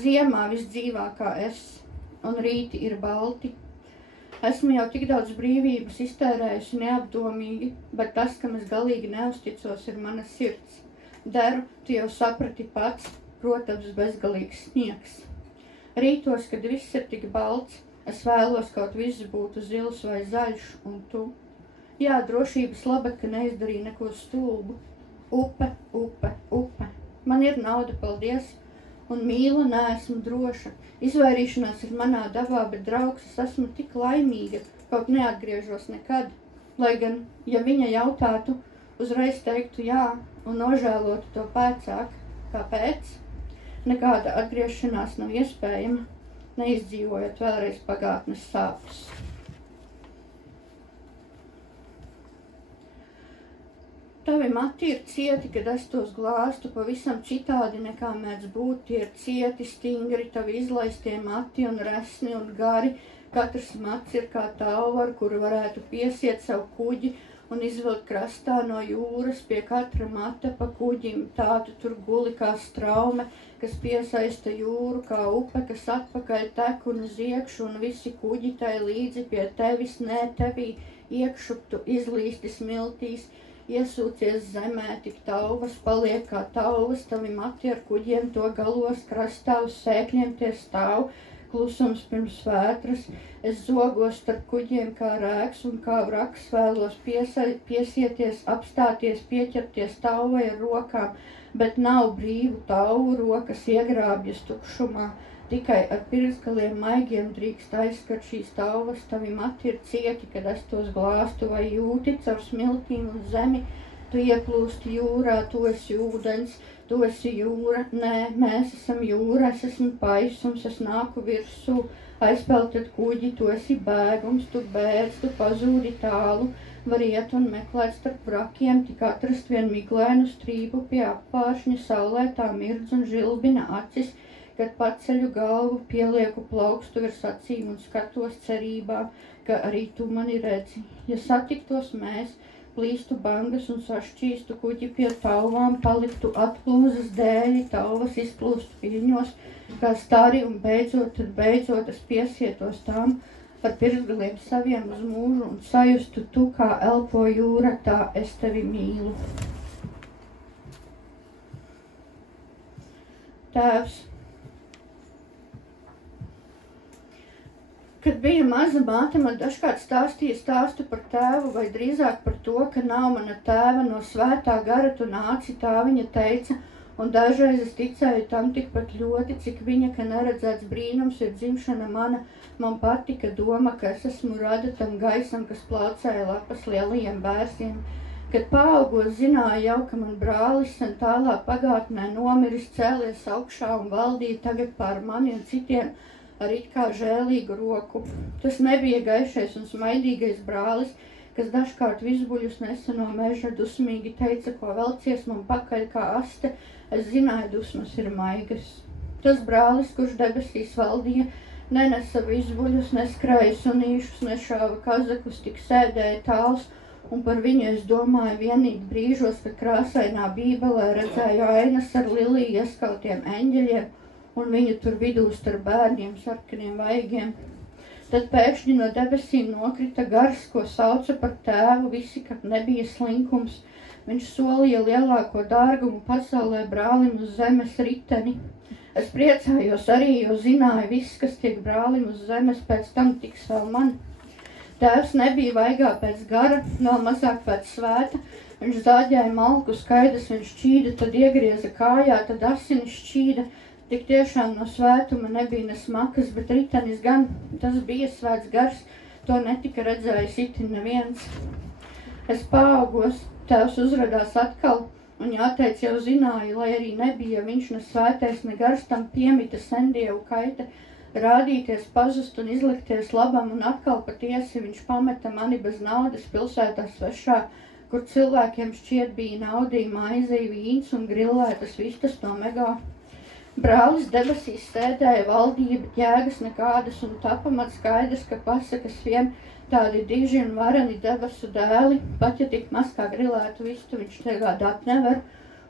ziemā visdzīvākā es, un rīti ir balti. Esmu jau tik daudz brīvības iztērējusi neapdomīgi, bet tas, kam es galīgi neuzticos, ir mana sirds. Deru, tu jau saprati pats, protams, bezgalīgs sniegs. Rītos, kad viss ir tik balts, es vēlos kaut viss būtu zils vai zaļš, un tu. Jā, drošības laba, ka neizdarīju neko stulbu. Upe, upe, upe. Man ir nauda, paldies, un mīla neesmu droša. Izvairīšanās ir manā dabā, bet draugs, es esmu tik laimīga, kaut neatgriežos nekad. Lai gan, ja viņa jautātu, uzreiz teiktu jā, un nožēlotu to pēcāk. Kāpēc? Nekāda atgriešanās nav iespējama, neizdzīvojot vēlreiz pagātnes sāpes. Tavi mati ir cieti, kad es tos glāstu, pavisam citādi nekā mēdz būt. Tie ir cieti, stingri, tavi izlaistie mati un resni un gari. Katrs mats ir kā tauva, ar kuru varētu piesiet savu kuģi un izvilkt krastā no jūras. Pie katra mata pa kuģim tādu tur guli kā straume, kas piesaista jūru, kā upe, kas atpakaļ tek un uz iekšu, un visi kuģi tai līdzi pie tevis, nē tevī, iekšup tu izlīsti smiltīs. Iesūcies zemē, tik tauvas paliek kā tauvas, tavi mati ar kuģiem to galos krastā uz sēkļiem tie stāv, klusums pirms vētras. Es zogos starp kuģiem kā rēks un kā vraks, vēlos piesieties, apstāties, pieķerties tauvai ar rokām, bet nav brīvu tauvu, rokas iegrābjas tukšumā. Tikai ar pirksgaliem maigiem drīkst aizskart šīs tauvas, tavi mati ir cieti, kad es tos glāstu, vai jūti caur smiltīm un zemi. Tu ieplūsti jūrā, tu esi ūdens, tu esi jūra. Nē, mēs esam jūra, es esmu paisums, es nāku virsū, aizpeltat kuģi, tu esi bēgums, tu bēdz, tu pazūdi tālu. Var iet un meklēt starp vrakiem, tik atrast vien miglainu strību pie apvāršņa, saulē tā mirdz un žilbina acis. Kad paceļu galvu, pielieku plaukstu virs acīm un skatos cerībā, ka arī tu mani redzi. Ja satiktos mēs, plīstu bangas un sašķīstu kuģi pie tauvām, paliktu atplūzas dēļi, tauvas izplūstu viļņos, kā stari un beidzot es piesietos tām ar pirksgaliem saviem uz mūžu un sajustu tu, kā elpo jūra, tā es tevi mīlu. Tēvs, kad biju maza, māte man dažkārt stāstīja stāstu par tēvu, vai drīzāk par to, ka nav mana tēva, no svētā gara tu nāci, tā viņa teica, un dažreiz es ticēju tam tikpat ļoti, cik viņa, ka neredzēts brīnums ir dzimšana mana. Man patika doma, ka es esmu rada tam gaisam, kas plaucēja lapas lielajiem bērsiem. Kad paaugos, zināju jau, ka man brālis sen tālā pagātnē nomiris, cēlies augšā un valdīja tagad pār mani un citiem, ar it kā žēlīgu roku. Tas nebija gaišais un smaidīgais brālis, kas dažkārt visbuļus nesa no meža, dusmīgi teica, ko velcies man pakaļ kā aste, es zināju, dusmas ir maigas. Tas brālis, kurš debesīs valdīja, nenesa visbuļus, neskrēja sunīšus, nešāva kazakus, tik sēdēja tāls, un par viņu es domāju vienīgi brīžos, kad krāsainā bībelē redzēju ainas ar liliju ieskautiem eņģeļiem, un viņu tur vidū starp bērniem sarkaniem vaigiem. Tad pēkšņi no debesīm nokrita gars, ko sauca par tēvu, visi, kad nebija slinkums. Viņš solīja lielāko dārgumu pasaulē brālim uz zemes riteni. Es priecājos arī, jo zināju, viss, kas tiek brālim uz zemes, pēc tam tiks vēl man. Tēvs nebija vaigā pēc gara, vēl mazāk pēc svēta. Viņš zāģēja malku, skaidrs viņš šķīda, tad iegrieza kājā, tad asinis šķīda. Tik tiešām no svētuma nebija ne smakas, bet ritenis gan, tas bija svēts gars, to netika redzējis itin neviens. Es paaugos, tēvs uzradās atkal, un jāteic jau zināju, lai arī nebija viņš ne svētais, ne gars, tam piemita sendievu kaita, rādīties, pazust un izlikties labam, un atkal patiesi viņš pameta mani bez naudas pilsētā svešā, kur cilvēkiem šķiet bija naudī, maizei, vīns un grillētas vistas no megā. Brālis debesīs sēdēja, valdīja, bet jēgas nekādas, un tapa man skaidrs, ka pasakas vien tādi diži un vareni debesu dēli, pat ja tik maz kā grilētu vistu viņš te gādāt nevar,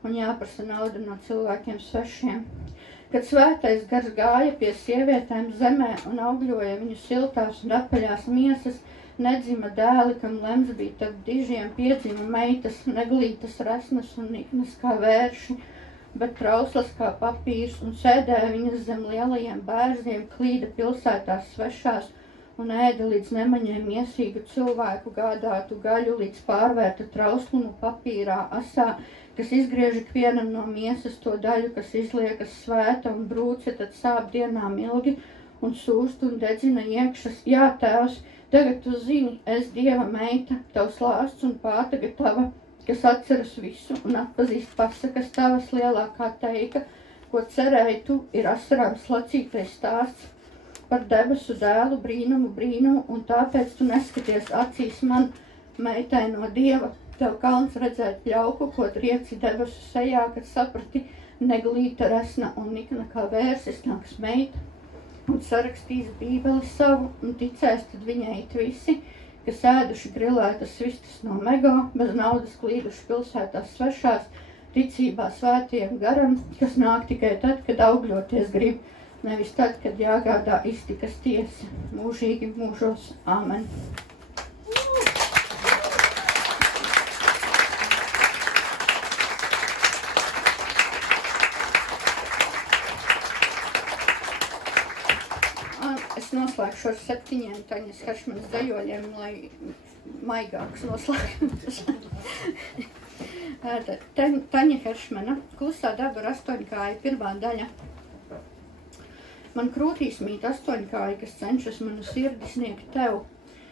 un jāprasa nauda no cilvēkiem svešiem. Kad svētais gars gāja pie sievietēm zemē un augļoja viņu siltās un apaļās miesas, nedzima dēli, kam lemts bija tad dižiem, piedzima meitas, neglītas resnas un niknas kā vērši, bet trauslas kā papīrs, un sēdēja viņas zem lielajiem bērziem, klīda pilsētās svešās, un ēda līdz nemaņai miesīgu cilvēku gādātu gaļu, līdz pārvērta trauslumu papīrā asā, kas izgriež ikvienam no miesas to daļu, kas izliekas svēta un brūce, tad sāp dienām ilgi un sūst un dedzina iekšas. Jā, tēvs, tagad tu zini, es Dieva meita, tavs lāsts un pātaga tava, kas atceras visu un atpazīst pasakas tavas lielākā teika, ko cerēji tu, ir asarām slacītais stāsts par debesu dēlu brīnumu, un tāpēc tu neskaties acīs man, meitai no Dieva. Tev kauns redzēt pļauku, ko trieci debesu sejā, kad saprati neglīta resna un nikna kā vērsis nāks meita, un sarakstīs bībeli savu, un ticēs tad viņai visi, kas ēduši grilētas vistas no mego, bez naudas klīduši pilsētās svešās, ticībā svētiem garam, kas nāk tikai tad, kad augļoties grib, nevis tad, kad jāgādā iztikas tiesa, mūžīgi mūžos. Āmen. Es noslēgšu ar 7 Taņas Heršmanas dejoļiem, lai maigāks noslēgums. Taņa Heršmana, Klusā daba ar 8 kāju, 1. daļa. Man krūtīs mīt 8 kāju, kas cenšas manu sirdi sniegt tev.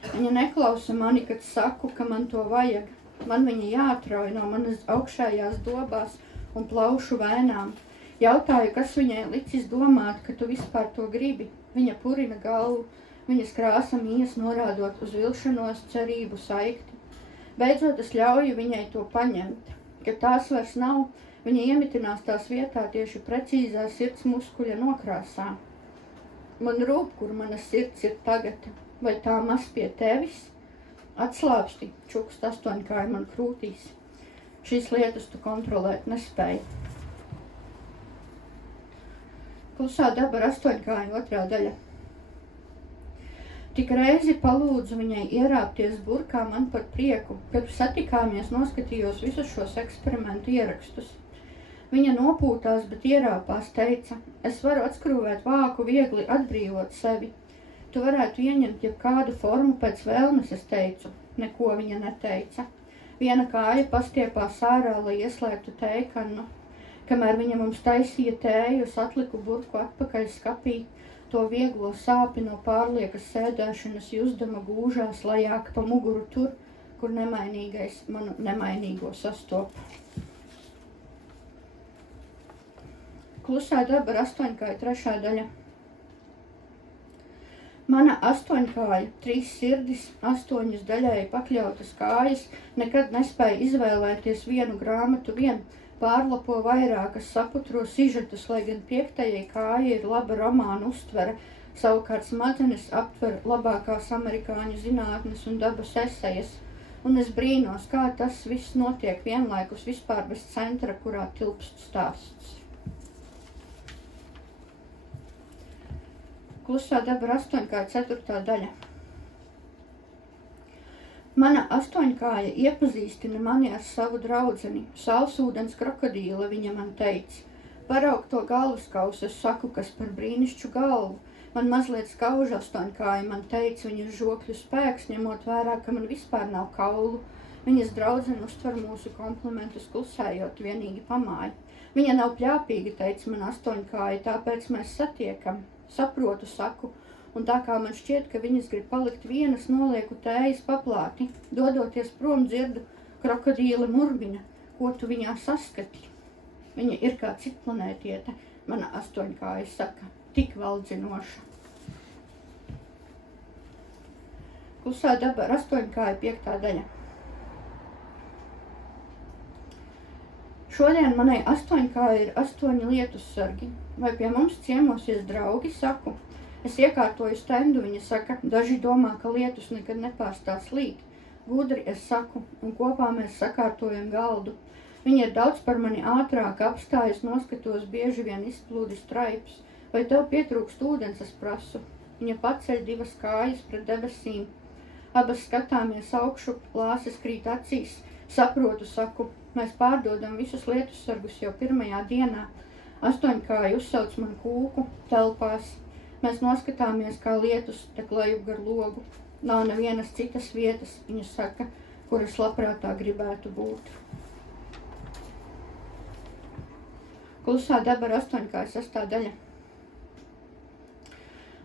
Viņa neklausa mani, kad saku, ka man to vajag. Man viņa jāatrauj no manas augšējās dobās un plaušu vēnām. Jautāju, kas viņai licis domāt, ka tu vispār to gribi. Viņa purina galvu, viņas krāsa mijas norādot uz vilšanos, cerību, saikti. Beidzot es ļauju viņai to paņemt. Kad tās vairs nav, viņa iemitinās tās vietā tieši precīzā sirds muskuļa nokrāsā. Man rūp, kur mana sirds ir tagad, vai tā maz pie tevis? Atslāpsti, čukst 8 kāju man krūtīs. Šīs lietas tu kontrolēt nespēji. Klusā daba ar 8 kāju, 2. daļa. Tik reizi palūdzu viņai ierāpties burkā man par prieku, kad satikāmies noskatījos visus šos eksperimentu ierakstus. Viņa nopūtās, bet ierāpās teica, es varu atskrūvēt vāku, viegli atbrīvot sevi. Tu varētu ieņemt jebkādu formu pēc vēlmes, es teicu. Neko viņa neteica. Viena kāja pastiepās ārā, lai ieslēgtu tējkannu. Kamēr viņa mums taisīja tēju, es atliku burku atpakaļ skapī, to vieglo sāpi no pārliekas sēdēšanas jusdama gūžās lejāk pa muguru tur, kur nemainīgais manu nemainīgo sastop. Klusā daba ar 8 kāju, 3. daļa. Mana 8 kāja, 3 sirdis, 8 daļai pakļautas kājas, nekad nespēja izvēlēties vienu grāmatu vien, pārlapo vairākas, saputro sižetus, lai gan 5. kāja ir laba romāna uztvere, savukārt smadzenes aptver labākās amerikāņu zinātnes un dabas esejas, un es brīnos, kā tas viss notiek vienlaikus vispār bez centra, kurā tilpst stāsts. Klusā daba ar 8 kāju, 4. daļa. Mana 8 kāja iepazīstina mani ar savu draudzeni, salsūdens krokodīla, viņa man teica. Paraug to galvaskausu, es saku, kas par brīnišķu galvu. Man mazliet skauž 8 kāja, man teica viņas žokļu spēks, ņemot vērā, ka man vispār nav kaulu. Viņas draudzene uztver mūsu komplimentus klusējot, vienīgi pamāja. Viņa nav pļāpīga, teica man 8 kāja, tāpēc mēs satiekam. Saprotu, saku. Un tā kā man šķiet, ka viņas grib palikt vienas, nolieku tējas paplāti. Dodoties prom dzirdu, krokodīla murmina, ko tu viņā saskati. Viņa ir kā citplanētiete, mana 8 kāja saka, tik valdzinoša. Klusā daba ar 8 kāju, 5. daļa. Šodien manai 8 kāja ir 8 lietus sargi. Vai pie mums ciemosies draugi, saku? Es iekārtoju stendu, viņa saka, daži domā, ka lietus nekad nepārstās līt. Gudri, es saku, un kopā mēs sakārtojam galdu. Viņa ir daudz par mani ātrāk apstājas, noskatos, bieži vien izplūdi straipus. Vai tev pietrūkst ūdens, es prasu. Viņa paceļ 2 kājas pret debesīm. Abas skatāmies augšu, lāses krīt acīs. Saprotu, saku, mēs pārdodam visus lietussargus jau pirmajā dienā. 8kāja uzsauc man kūku, telpās. Mēs noskatāmies, kā lietus tek lejup gar logu. Nav nevienas citas vietas, viņa saka, kuras labprātā gribētu būt. Klusā daba ar 8kāju sastāvdaļa.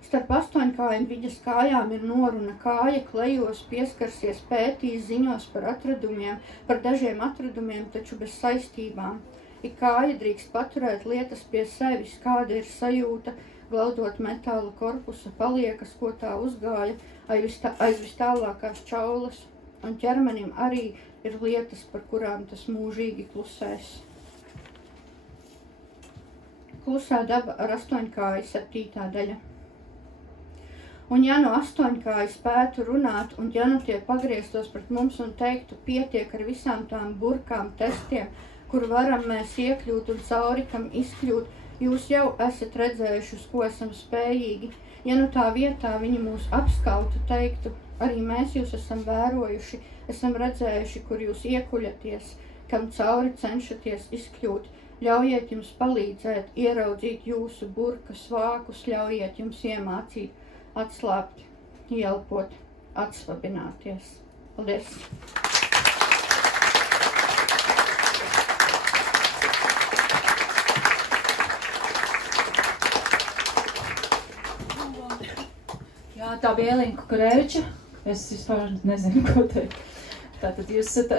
Starp 8kāju viļas kājām ir noruna. Kāja klejos pieskarsies, pētīs, ziņos par atradumiem, par dažiem atradumiem, taču bez saistībām. Ik kāja drīkst paturēt lietas pie sevis, kāda ir sajūta, glaudot metāla korpusa paliekas, ko tā uzgāja, aiz vis tālākās čaulas, un ķermenim arī ir lietas, par kurām tas mūžīgi klusēs. Klusā daba ar 8kāju 7. daļa. Un ja no 8kāju spētu runāt, un ja nu tie pagrieztos pret mums un teiktu, pietiek ar visām tām burkām, testiem, kur varam mēs iekļūt un cauri kam izkļūt, jūs jau esat redzējuši, uz ko esam spējīgi. Ja nu tā vietā viņi mūs apskautu, teiktu, arī mēs jūs esam vērojuši, esam redzējuši, kur jūs iekuļaties, kam cauri cenšaties izkļūt. Ļaujiet jums palīdzēt, ieraudzīt jūsu burkas vākus, ļaujiet jums iemācīt, atslābt, ielpot, atsvabināties. Paldies! Jā, tā bija Elīna Kukurēviča. Es vispār nezinu, ko teikt. Tātad jūs esat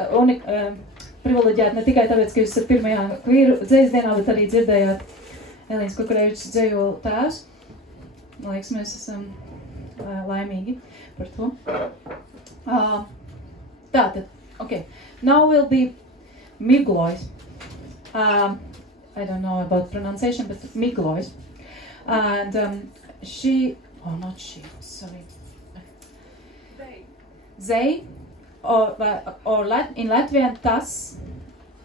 privileģēti ne tikai tāpēc, ka jūs esat pirmajā kvīru dzējas dienā, bet arī dzirdējāt Elīnas Kukurēvičas dzējolu tēvs. Man liekas, mēs esam laimīgi par to. Tātad, okay. Now will be Miglois. I don't know about pronunciation, but Miglois. And she, oh not she, sorry. They, or in Latvian tas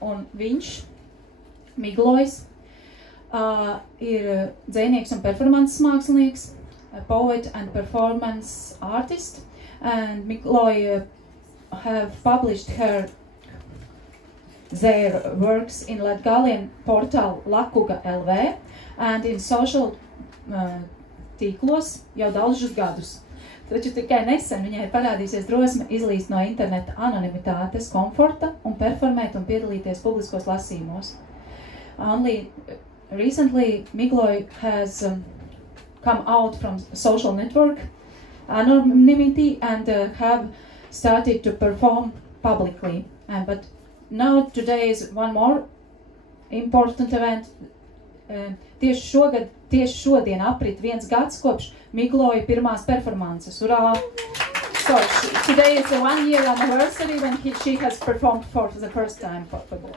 un viņš, Miglois, ir dzejnieks un performances mākslinieks, a poet and performance artist, and Migloi have published their works in Latgalian portal Lakuga LV and in social tīklos jau daudzus gadus. Taču tikai nesen viņai ir parādīsies drosme izlīst no interneta anonimitātes, komforta un performēt un piedalīties publiskos lasījumos. Only recently, Migloi has come out from social network anonymity and have started to perform publicly. But now today is one more important event. Tieši šodien aprit 1 gads kopš Migloi pirmās performances. Urā! So today is the 1 year anniversary when she has performed for the first time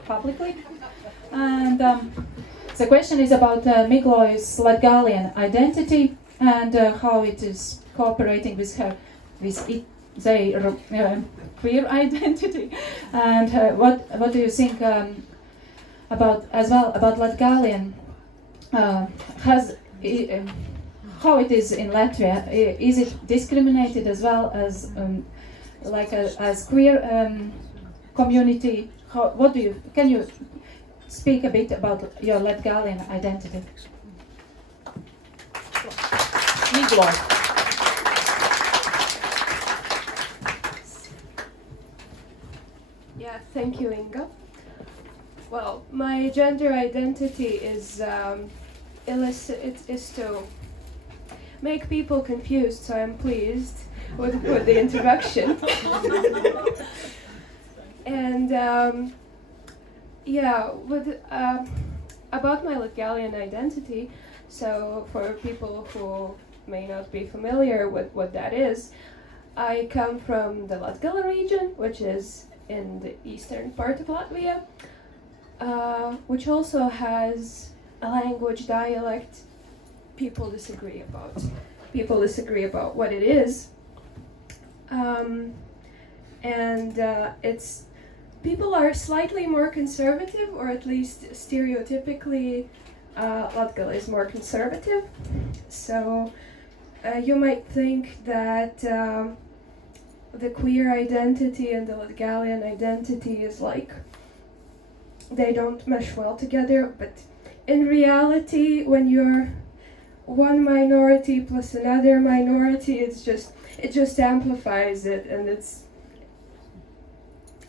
publicly. And the question is about Migloi's Latgalian identity and how it is cooperating with her, their queer identity. And what do you think about Latgalian? How it is in Latvia? Is it discriminated as well as as queer community? Can you speak a bit about your Latgalian identity? Migloi. Yeah, thank you, Inga. Well, my gender identity is is to make people confused, so I'm pleased with the introduction. And yeah, about my Latgalian identity, so for people who may not be familiar with what that is, I come from the Latgala region, which is in the eastern part of Latvia, which also has a language dialect people disagree about. People disagree about what it is. And it's people are slightly more conservative, or at least stereotypically, Latgale is more conservative. So you might think that the queer identity and the Latgalian identity is like, they don't mesh well together, but in reality, when you're one minority plus another minority, it just amplifies it, and it's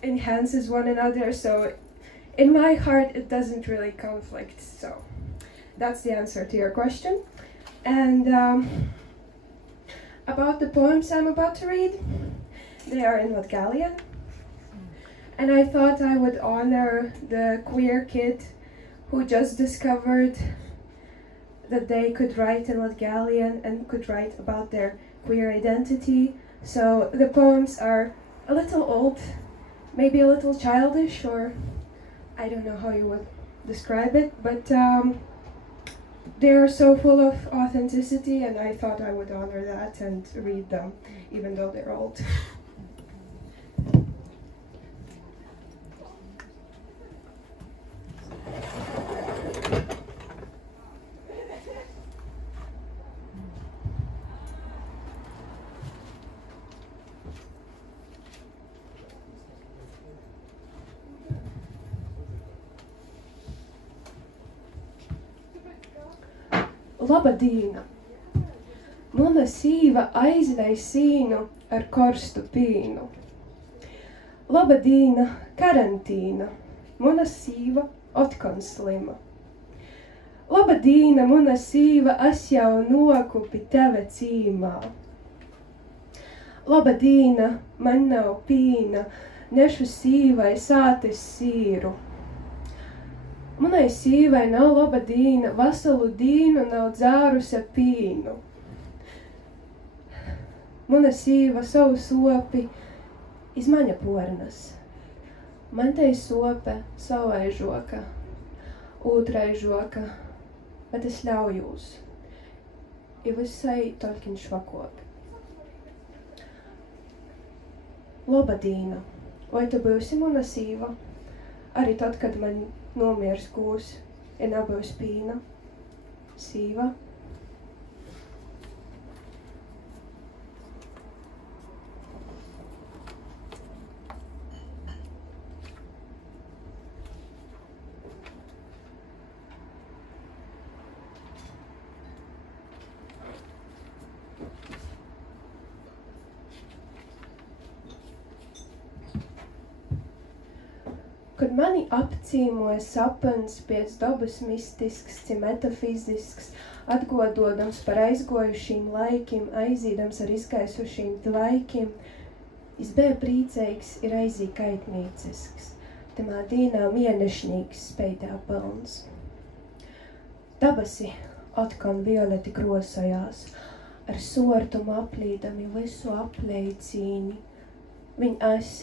enhances one another. So in my heart, it doesn't really conflict. So that's the answer to your question. And about the poems I'm about to read, they are in Latgalian. And I thought I would honor the queer kid who just discovered that they could write in Latgalian and could write about their queer identity. So the poems are a little old, maybe a little childish, or I don't know how you would describe it, but they are so full of authenticity, and I thought I would honor that and read them, even though they're old. Labadīna! Muna sīva aizvei sīnu ar korstu pīnu. Labadīna, karantīna! Muna sīva otkon slima. Labadīna, muna sīva, es jau nokupi teve cīmā. Labadīna, man nav pīna, nešu sīvai sātis sīru. Munai sīvai nav laba dīna, vasalu dīnu nav dzārusi pīnu. Muna sīva savu sopi izmaņa pornas. Man tei sope savai žoka, ūtrai žoka, bet es ļaujūs. I visai tolkin švakopi. Laba dīna, vai tu būsi muna sīva? Arī tad, kad man nomiers kūs, ja nebūs pīna, sīva. Kad mani apcīmoja sapens pēc dabas mistisks, ci metafizisks, atgododams par aizgojušīm laikim, aizīdams ar izgaisušīm tvaikim, es biju prīceigs ir aizī kaitnīcisks, tamā dīnā mienešņīgs speidā pelns. Dabasi atkon violeti grosojās, ar sortumu aplīdami visu apleicīni. Viņ es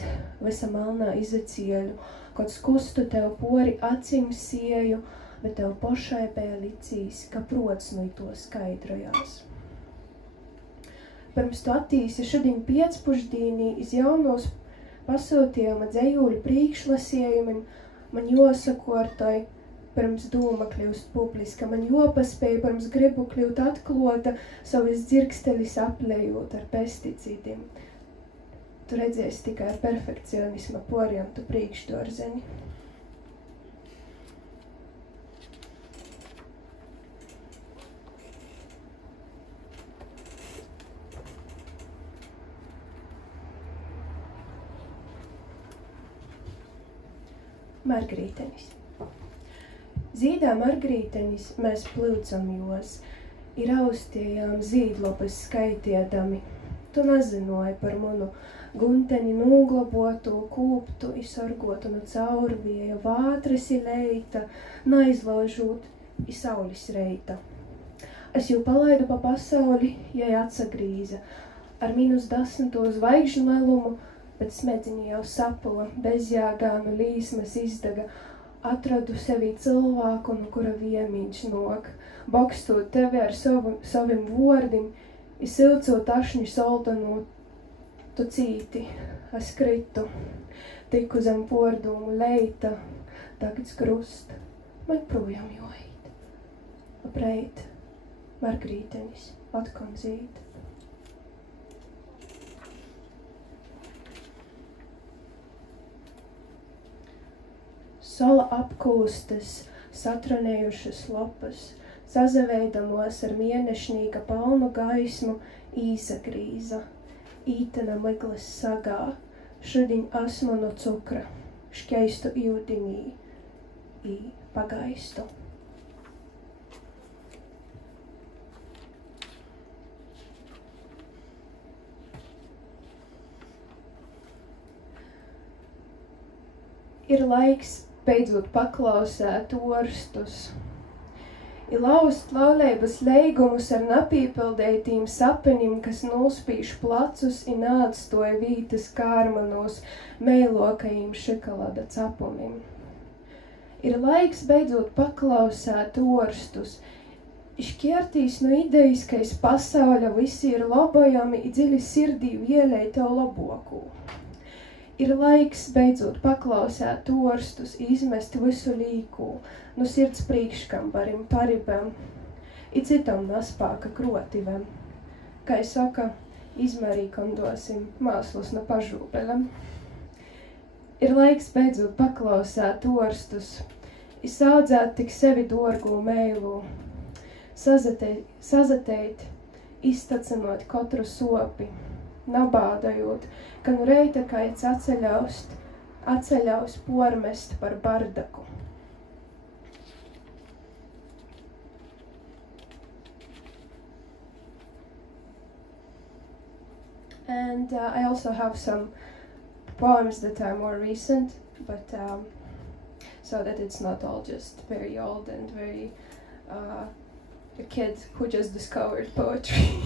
visa melnā izacieļu, kad skustu tev pori acim sieju, bet tev pošai bija licīs, ka prots no to skaidrojās. Pirms tu attīsi šodien piecpušdīnī iz jaunos pasūtījuma dzejūļu priekšlasījumim, man josakortoj, pirms dūma kļūst publiska, man jopaspēja, pirms gribu kļūt atklota, savas dzirkstelis aplējot ar pesticīdiem. Tu redzēsi tikai ar perfekcionisma poriem tu priekšdorzeni. Margrītenis. Zīdā margrītenis mēs plūcam jos, ir austījām zīdlopes skaitiedami. Tu nezinoji par munu gunteni nūglobotu, kūptu, izsorgotu no caurvieju, vātras i leita, naizlaužūt i saulis reita. Es jū palaidu pa pasauli, jai atsagrīza, ar -10 zvaigžņu lelumu, bet smedziņi jau sapula, bezjāgānu līsmas izdaga, atradu sevī cilvēku, no kura viemiņš nok, bokstot tevi ar savim vordim, i silcot ašņu soltanot, tu Tu cīti, es kritu, tiku zem pordumu leita, tagad skrusta, man projām joīt. Apreit, Margrītenis, atkon zīd. Sola apkūstas, satronējušas lopas, sazaveidamos ar mienešnīga palnu gaismu, īzagrīza, ītena miglas sagā, šudiņ asmu no cukra, šķeistu jūdiņī, I pagaistu. Ir laiks beidzot paklausēt orstus. Ir laust laulības leigumus ar napīpildētīm sapenim, kas nulspīš placus I neatstoja vītas kārmanos meilokajiem šokolāda capumim. Ir laiks beidzot paklausēt orstus. Šķiertīs no idejas, ka iz pasauļa visi ir lobojami I dziļi sirdī vielēj tev labokū. Ir laiks beidzot paklausēt orstus, izmest visu līkū, no sirds priekškambarim, paribam, I citam naspāka krotivem. Kai saka, izmērīkondosim māslus no pažūbeļam. Ir laiks beidzot paklausēt orstus, I saudzēt tik sevi dorgu meilu, sazateit, iztacinot katru sopi, nabādajot, ka nu reita kaits atceļaus pormest par bardaku. And I also have some poems that are more recent, but so that it's not all just very old and very a kid who just discovered poetry.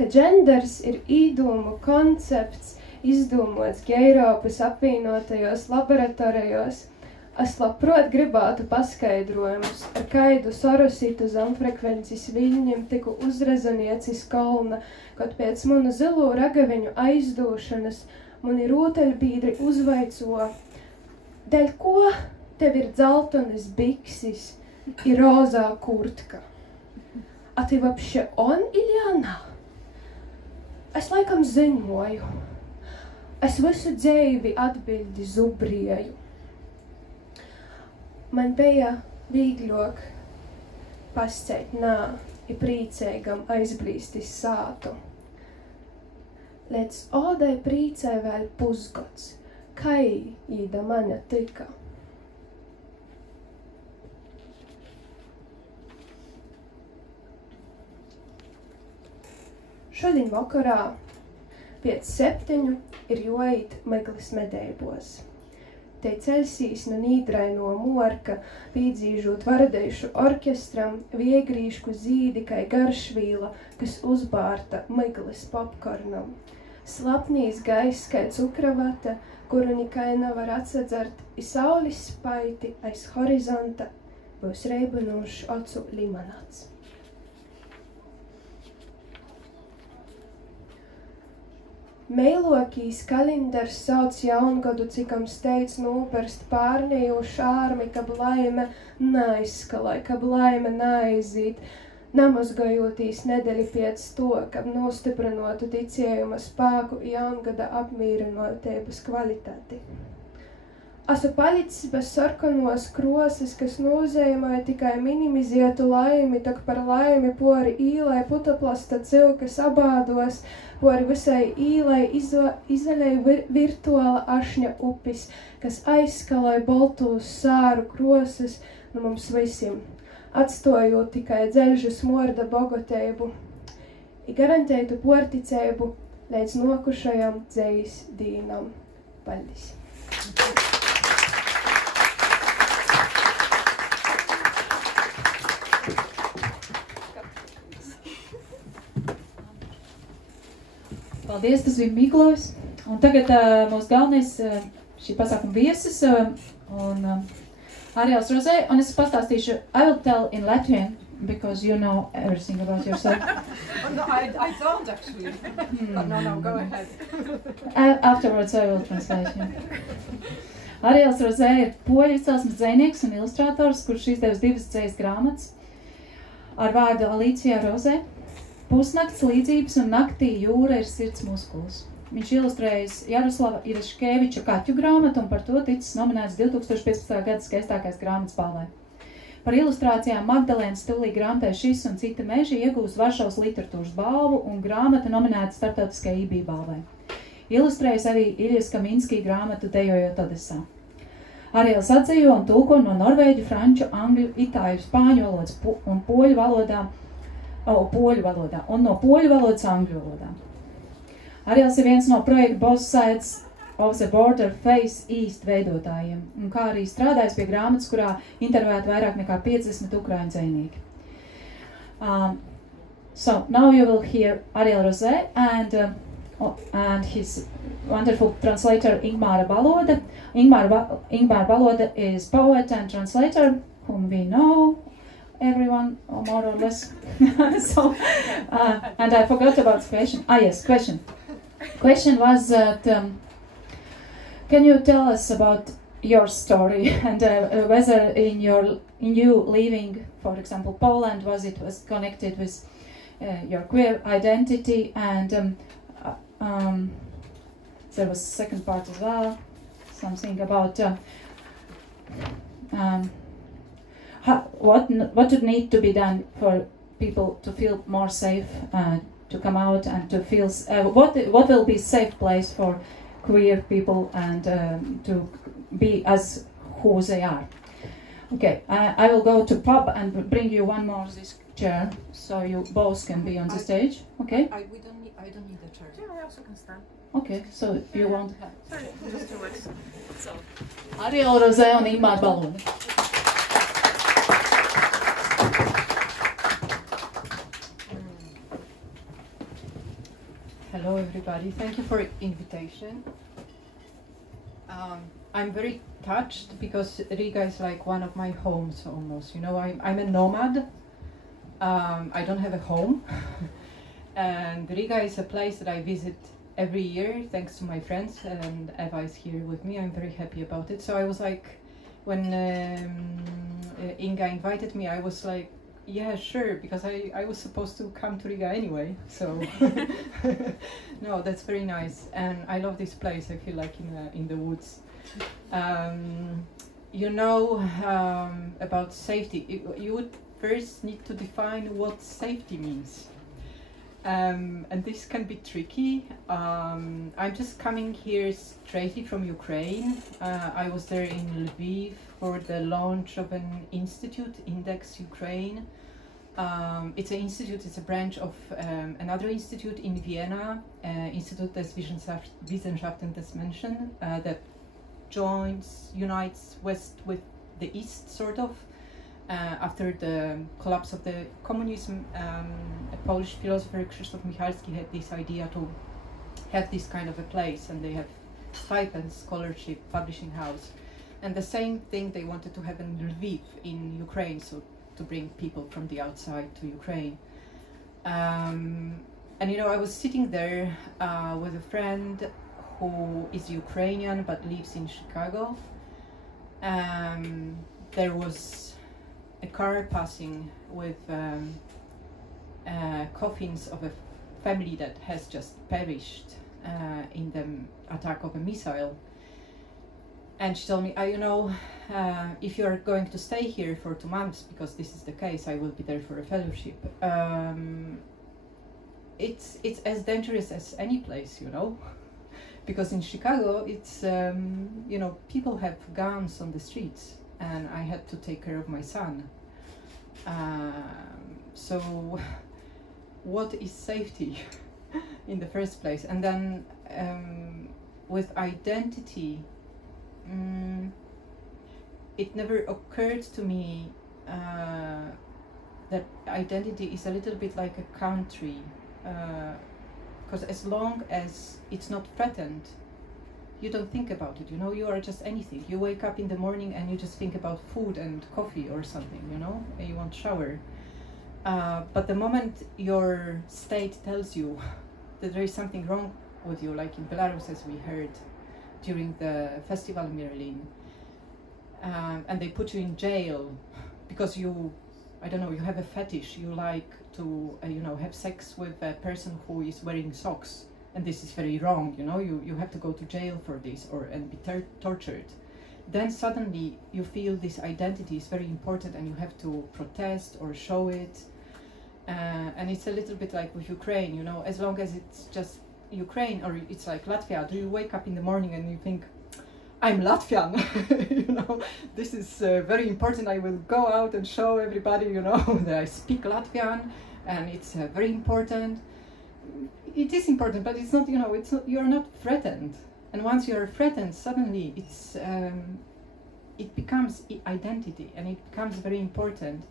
Ka genders ir īdūmu koncepts, izdomāts Eiropas apvienotajos laboratorijos, es labprot gribētu paskaidrojumus, ar kaidu sorositu zemfrekvencis viļņiem tiku uzrezoniecis kolna, kad pēc manu zilo ragaviņu aizdūšanas mani rotaļbīdri uzvaico, dēļ ko tev ir dzeltonas biksis I rozā kurtka? A ty vapše on, Iljana? Es laikam ziņoju. Es visu dzeivi atbildi zubrieju. Man bija vīgļok pasceit nā I prīceigam aizblīstis sātu. Lēc odai prīcei vēl pusgods, kai īda mane tika. Šodien vakarā pēc 7 ir joīt Meglis medeibos. Te ceļsīs no nīdraino morka, pīdzīžot varadeišu orķestram, viegrīšku zīdi kai garšvīla, kas uzbārta Meglis popkornam. Slapnīs gaiss kai cukravata, kuru nikai nevar atsadzert, I saulis spaiti aiz horizonta, būs reibinošs acu limonāds. Meilokīs kalendars sauc jaungadu, cikam steidz nūperst pārneju šārmi, kab laime neaizskalai, kab laime neaizīt, namazgojotīs nedēļi pēc to, kab nostiprinotu ticējuma spāku jaungada apmīrinotības kvalitāti. Asu palicis bez sarkanos krosas, kas nozīmē tikai minimizētu laimi, tak par laimi pori īlai putoplasta cilkas abādos, pori visai īlai izaļai virtuāla ašņa upis, kas aizskalai boltūs sāru krosas no mums visiem, atstojot tikai dzeļžu smorda bogoteibu, I garantētu porticeibu līdz nokušajam dzejas dīnam. Paldies! Paldies, tas bija Miglovs. Un tagad mūsu galvenais šī pasākuma viesis un Ariels Rozē. Un es pastāstīšu, I will tell in Latvian because you know everything about yourself. No, I don't actually. But no, go ahead. Afterwards I will translate you. Ariels Rozē ir poļu izcelsmes dzejnieks un ilustrators, kurš izdevis 2 dzejas grāmatas ar vārdu Alicija Rozē. Pusnakts līdzības un naktī jūra ir sirds muskulis. Viņš ilustrējis Jaroslava Iraškeviča kaķu grāmatu un par to ticis nominēts 2015. gada skaistākais grāmatas balvai. Par ilustrācijām Magdalēnas Stulī grāmatē Šis un citi meži iegūst Varšavas literatūras balvu un grāmata nominēta starptautiskajai IB balvai. Ilustrējis arī Iljas Kaminski grāmatu Dejojot Odesā. Ariels atzījo un tulko no norvēģu, franču, angļu, itāļu, spāņu valodas un poļu valodā un no poļu valodas angļu valodā. Ariels ir viens no projekta Both Sides of the Border Face East veidotājiem, un kā arī strādājis pie grāmatas, kurā intervēt vairāk nekā 50 ukraiņu dzejnieki. So now you will hear Ariel Rozē and his wonderful translator Ingmāra Baloda. Ingmāra Baloda is poet and translator whom we know, everyone, or more or less. So, and I forgot about the question. Yes, question. Question was that, can you tell us about your story and whether in you leaving, for example, Poland, was connected with your queer identity, and there was a second part as well, something about what would need to be done for people to feel more safe, to come out and to feel what will be a safe place for queer people and to be as who they are. Okay, I will go to pub and bring you one more this chair so you both can be on the stage. Okay. I don't need a chair. Yeah, I also can stand. Okay, so you won't have. Sorry, just do it. So. Ariel Rozē un Ingmāra Baloda. Hello everybody, thank you for the invitation. I'm very touched because Riga is like one of my homes almost, you know, I'm a nomad, I don't have a home and Riga is a place that I visit every year thanks to my friends, and Eva is here with me, I'm very happy about it. So I was like, when Inga invited me, I was like, yeah, sure, because I was supposed to come to Riga anyway, so no, that's very nice, and I love this place. I feel like in the woods. You know, about safety, you would first need to define what safety means, and this can be tricky. I'm just coming here straightly from Ukraine. I was there in Lviv for the launch of an institute, Index Ukraine. It's an institute, it's a branch of another institute in Vienna, Institut des Wissenschaften des Menschen, that unites West with the East, sort of. After the collapse of the communism, a Polish philosopher, Krzysztof Michalski, had this idea to have this kind of a place, and they have stipends, scholarship, publishing house. And the same thing they wanted to have in Lviv, in Ukraine, so to bring people from the outside to Ukraine. And you know, I was sitting there with a friend who is Ukrainian but lives in Chicago. There was a car passing with coffins of a family that has just perished in the attack of a missile. And she told me, you know, if you're going to stay here for 2 months, because this is the case, I will be there for a fellowship. It's as dangerous as any place, you know, because in Chicago, it's, you know, people have guns on the streets, and I had to take care of my son. So what is safety in the first place? And then with identity, it never occurred to me that identity is a little bit like a country, because as long as it's not threatened, you don't think about it, you know, you are just anything. You wake up in the morning and you just think about food and coffee or something, you know, and you want to shower. But the moment your state tells you that there is something wrong with you, like in Belarus, as we heard during the festival in Berlin, and they put you in jail because you, I don't know, you have a fetish, you like to, have sex with a person who is wearing socks, and this is very wrong, you have to go to jail for this and be tortured. Then suddenly you feel this identity is very important and you have to protest or show it. And it's a little bit like with Ukraine, as long as it's just Ukraine, or it's like Latvia. Do you wake up in the morning and you think, I'm Latvian, this is very important. I will go out and show everybody, that I speak Latvian, and it's very important. It is important, but it's not, it's not. You're not threatened. And once you are threatened, suddenly it becomes identity, and it becomes very important.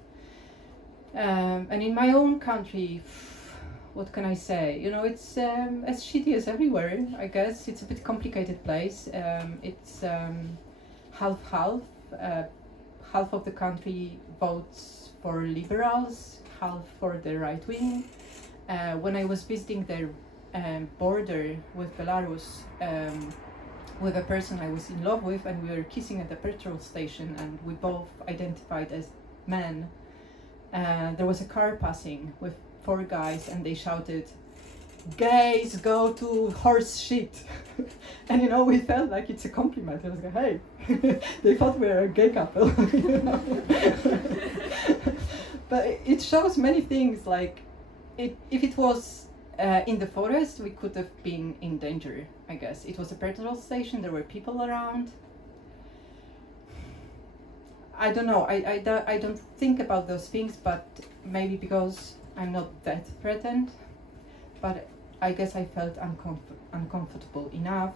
And in my own country, what can I say? It's as shitty as everywhere, I guess. It's a bit complicated place. It's half-half. Half of the country votes for liberals, half for the right wing. When I was visiting their border with Belarus, with a person I was in love with, and we were kissing at the petrol station, and we both identified as men. There was a car passing with 4 guys, and they shouted, "Gays go to horse shit." And we felt like it's a compliment. I was like, hey, they thought we were a gay couple. But it shows many things. Like, if it was in the forest, we could have been in danger, I guess. It was a petrol station, there were people around. I don't know, I don't think about those things, but maybe because I'm not that threatened, but I guess I felt uncomfortable enough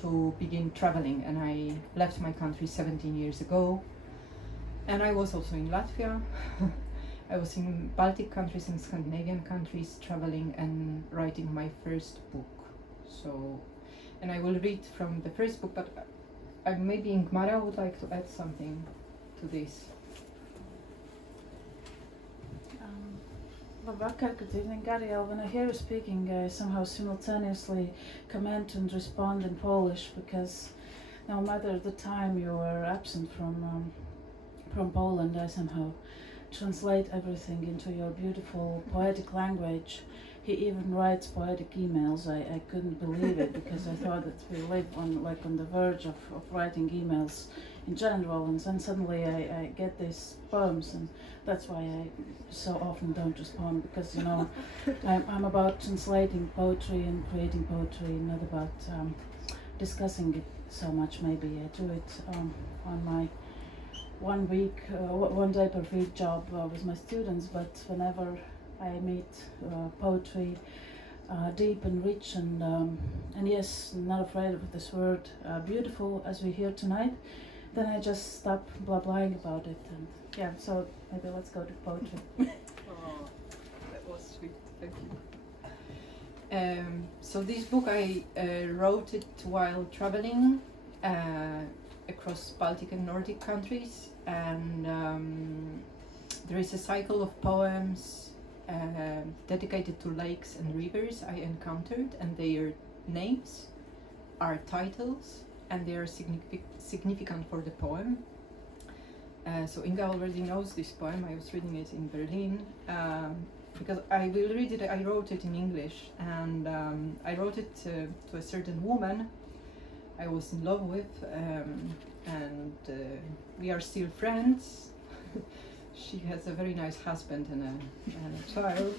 to begin traveling, and I left my country 17 years ago, and I was also in Latvia. I was in Baltic countries and Scandinavian countries, traveling and writing my first book. So, and I will read from the first book, but maybe Ingmara would like to add something to this. Vakar, good evening, Gabriel. When I hear you speaking, I somehow simultaneously comment and respond in Polish, because no matter the time you are absent from Poland, I somehow translate everything into your beautiful poetic language. He even writes poetic emails. I couldn't believe it, because I thought that we live on the verge of writing emails in general, and then suddenly I get these poems, and that's why I so often don't respond, because I'm about translating poetry and creating poetry, not about discussing it so much. Maybe I do it on my 1 day per week job with my students, but whenever I meet poetry, deep and rich and yes, not afraid of this word, beautiful, as we hear tonight, then I just stop blah-blahing about it, and yeah, so maybe let's go to poetry. Oh, that was sweet, thank you. So this book I wrote it while traveling across Baltic and Nordic countries, and there is a cycle of poems dedicated to lakes and rivers I encountered, and their names are titles, and they are significant for the poem. So Inga already knows this poem. I was reading it in Berlin, because I will read it. I wrote it in English, and I wrote it to a certain woman I was in love with, and we are still friends. She has a very nice husband and a child.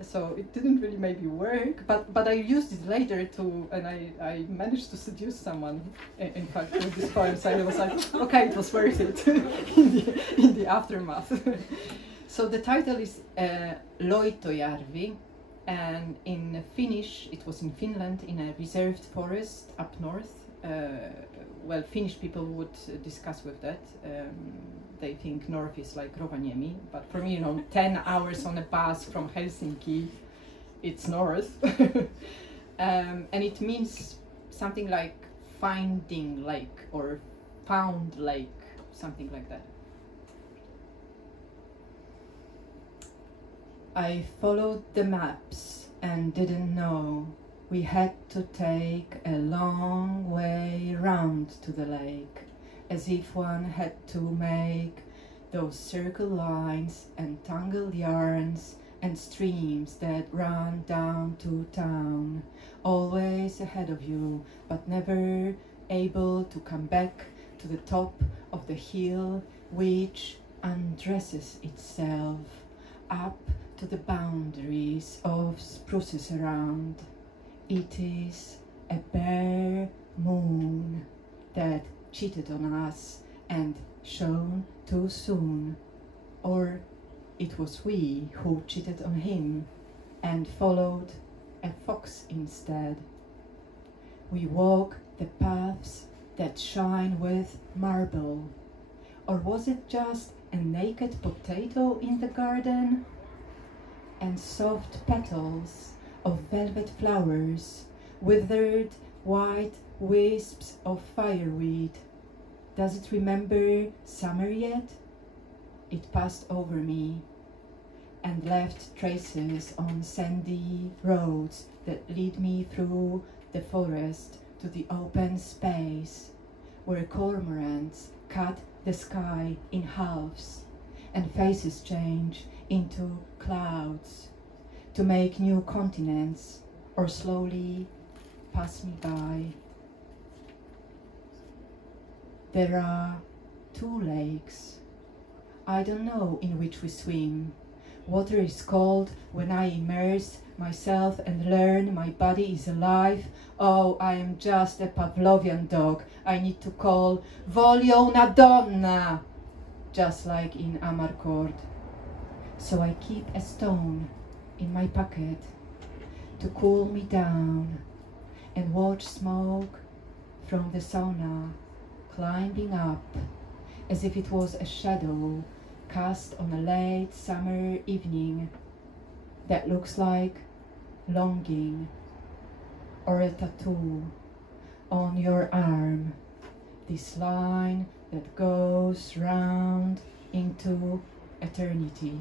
So it didn't really maybe work, but I used it later and I managed to seduce someone, in fact, with this poem. So I was like, okay, it was worth it in the aftermath. So the title is Loitojärvi, and in Finnish, it was in Finland, in a reserved forest up north. Well, Finnish people would discuss with that. They think north is like Rovaniemi, but for me, 10 hours on a bus from Helsinki, it's north. And it means something like finding lake or found lake, something like that. I followed the maps and didn't know we had to take a long way round to the lake, as if one had to make those circle lines and tangled yarns and streams that run down to town, always ahead of you, but never able to come back to the top of the hill which undresses itself up to the boundaries of spruces around. It is a bare moon that cheated on us and shone too soon, or it was we who cheated on him and followed a fox instead. We walk the paths that shine with marble, or was it just a naked potato in the garden? And soft petals of velvet flowers, withered white wisps of fireweed. Does it remember summer yet? It passed over me and left traces on sandy roads that lead me through the forest to the open space where cormorants cut the sky in halves and faces change into clouds to make new continents or slowly pass me by. There are 2 lakes. I don't know in which we swim. Water is cold when I immerse myself and learn my body is alive. Oh, I am just a Pavlovian dog. I need to call Voglio una donna, just like in Amarcord. So I keep a stone in my pocket to cool me down and watch smoke from the sauna climbing up as if it was a shadow cast on a late summer evening that looks like longing or a tattoo on your arm, this line that goes round into eternity.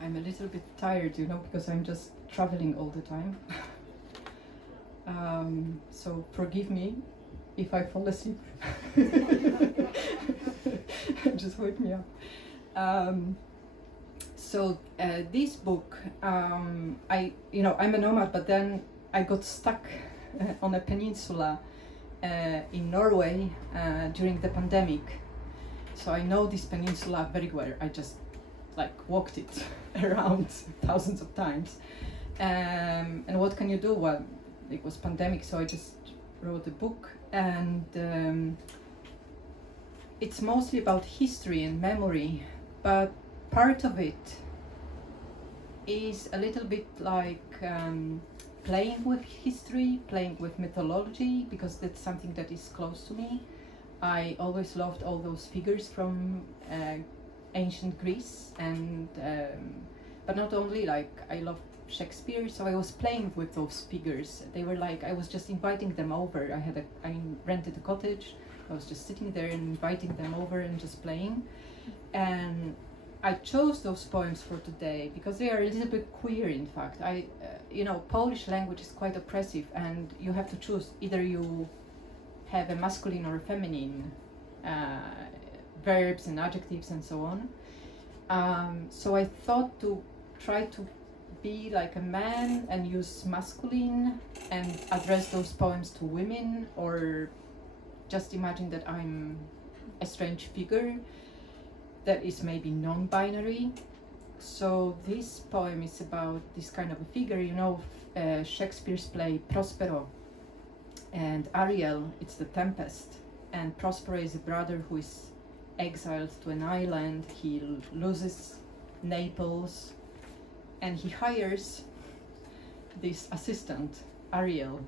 I'm a little bit tired, you know, because I'm just traveling all the time. So forgive me if I fall asleep. Just wake me up. This book, I'm a nomad, but then I got stuck on a peninsula in Norway during the pandemic. So I know this peninsula very well. I just walked it around thousands of times. And what can you do? Well, it was pandemic, so I just wrote a book, and it's mostly about history and memory, but part of it is a little bit like playing with history, playing with mythology, because that's something that is close to me. I always loved all those figures from ancient Greece, and but not only, I love Shakespeare, so I was playing with those figures. They were I was just inviting them over. I rented a cottage. I was just sitting there and inviting them over and just playing. And I chose those poems for today because they are a little bit queer, in fact. Polish language is quite oppressive, and you have to choose. Either you have a masculine or a feminine verbs and adjectives and so on. So I thought to try to be like a man and use masculine and address those poems to women, or just imagine that I'm a strange figure that is maybe non-binary. So this poem is about this kind of a figure, Shakespeare's play Prospero, and Ariel, it's the Tempest, and Prospero is a brother who is exiled to an island. He loses Naples, and he hires this assistant, Ariel,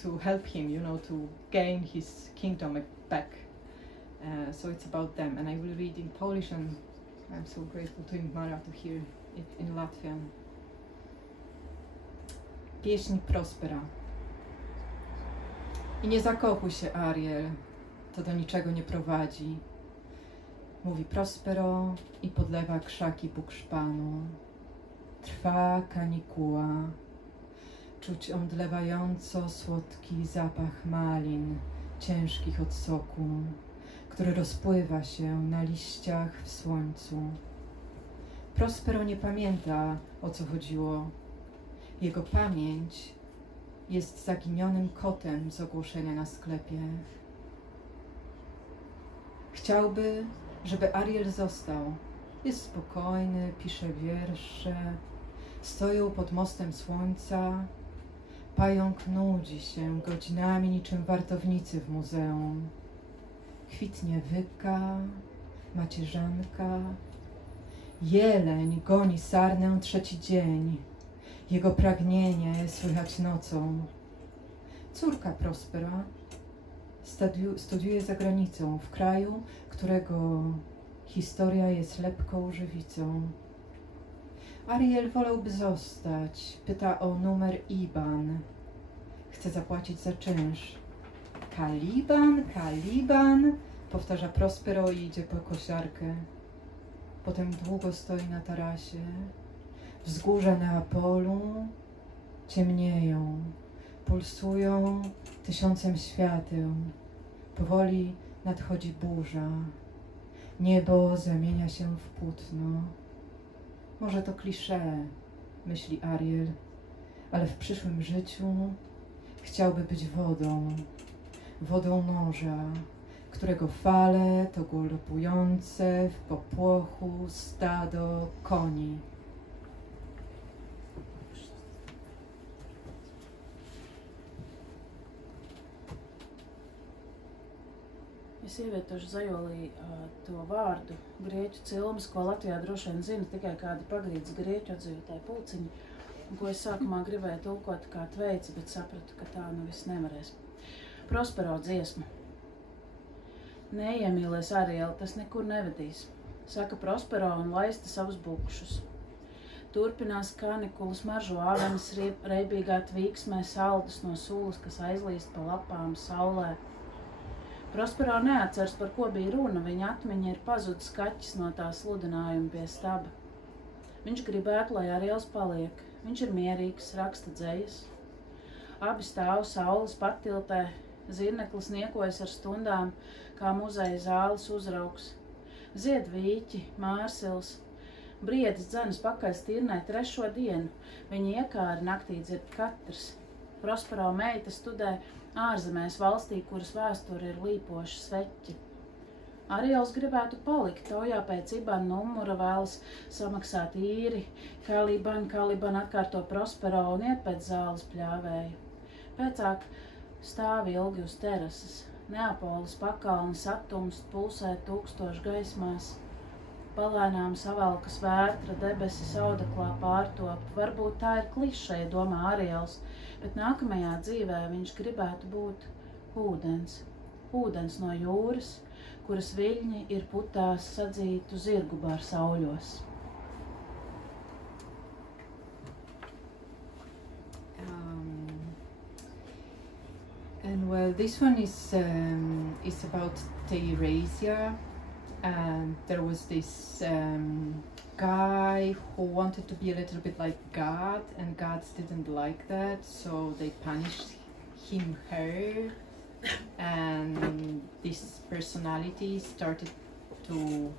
to help him, to gain his kingdom back. So it's about them, and I will read in Polish, and I'm so grateful to Ingmara to hear it in Latvian. Pieśń Prospera. I nie zakochuj się, Ariel, to do niczego nie prowadzi. Mówi Prospero i podlewa krzaki bukszpanu. Trwa kanikuła. Czuć omdlewająco słodki zapach malin, ciężkich od soku, który rozpływa się na liściach w słońcu. Prospero nie pamięta, o co chodziło. Jego pamięć jest zaginionym kotem z ogłoszenia na sklepie. Chciałby, żeby Ariel został. Jest spokojny, pisze wiersze, stoją pod mostem słońca. Pająk nudzi się godzinami niczym wartownicy w muzeum. Kwitnie wyka, macierzanka. Jeleń goni sarnę trzeci dzień. Jego pragnienie słychać nocą. Córka Prospera studiuje za granicą, w kraju, którego historia jest lepką żywicą. Ariel wolałby zostać. Pyta o numer IBAN. Chce zapłacić za czynsz. Kaliban, Kaliban, powtarza Prospero i idzie po kosiarkę. Potem długo stoi na tarasie. Wzgórza Neapolu ciemnieją, pulsują tysiącem świateł. Powoli nadchodzi burza. Niebo zamienia się w płótno. Może to kliszee, myśli Ariel, ale w przyszłym życiu chciałby być wodą morza, którego fale to galopujące w popłochu stado koni. Ja sievietuši zajolīja to vārdu grieķu cilmes, ko Latvijā droši vien zina tikai kādi pagrīdes grieķu atdzīvotāji pulciņi, ko es sākumā gribēju tulkot kā tveici, bet sapratu, ka tā nu viss nevarēs. Prospero dziesma. Neiemīlies Ariel, tas nekur nevedīs, saka Prospero un laista savus bukšus. Turpinās kanikulas maržo āvenes reibīgā tvīksmē saldus no sulas, kas aizlīst pa lapām saulē. Prospero neatceras, par ko bija runa, viņa atmiņa ir pazudis kaķis no tā sludinājuma pie staba. Viņš gribētu, lai Ariels paliek. Viņš ir mierīgs, raksta dzejas. Abi stāv saules patiltē, zirneklis niekojas ar stundām, kā muzeja zāles uzraugs. Zied vīķi, mārsils. Briedis dzenas pakaļ stirnai 3. dienu. Viņa iekāri naktī dzird katrs. Prospero meita studē ārzemēs valstī, kuras vēsture ir līpoši sveķi. Ariels gribētu palikt, taujā pēc IBAN numura vēlas samaksāt īri. Kaliban atkārto Prospero un iet pēc zāles pļāvēju. Pēcāk stāv ilgi uz terases. Neapolis pakalnis attumst, pulsē 1000 gaismās. Palēnām savalkas vērtra, debesis audeklā pārtop. Varbūt tā ir klišeja, domā Ariels, bet nākamajā dzīvē viņš gribētu būt ūdens. Ūdens no jūras, kuras viļņi ir putās sadzītu zirgu bar sauļos. And well, this one is about Teresia. And there was this guy who wanted to be a little bit like God, and gods didn't like that, so they punished her, and this personality started to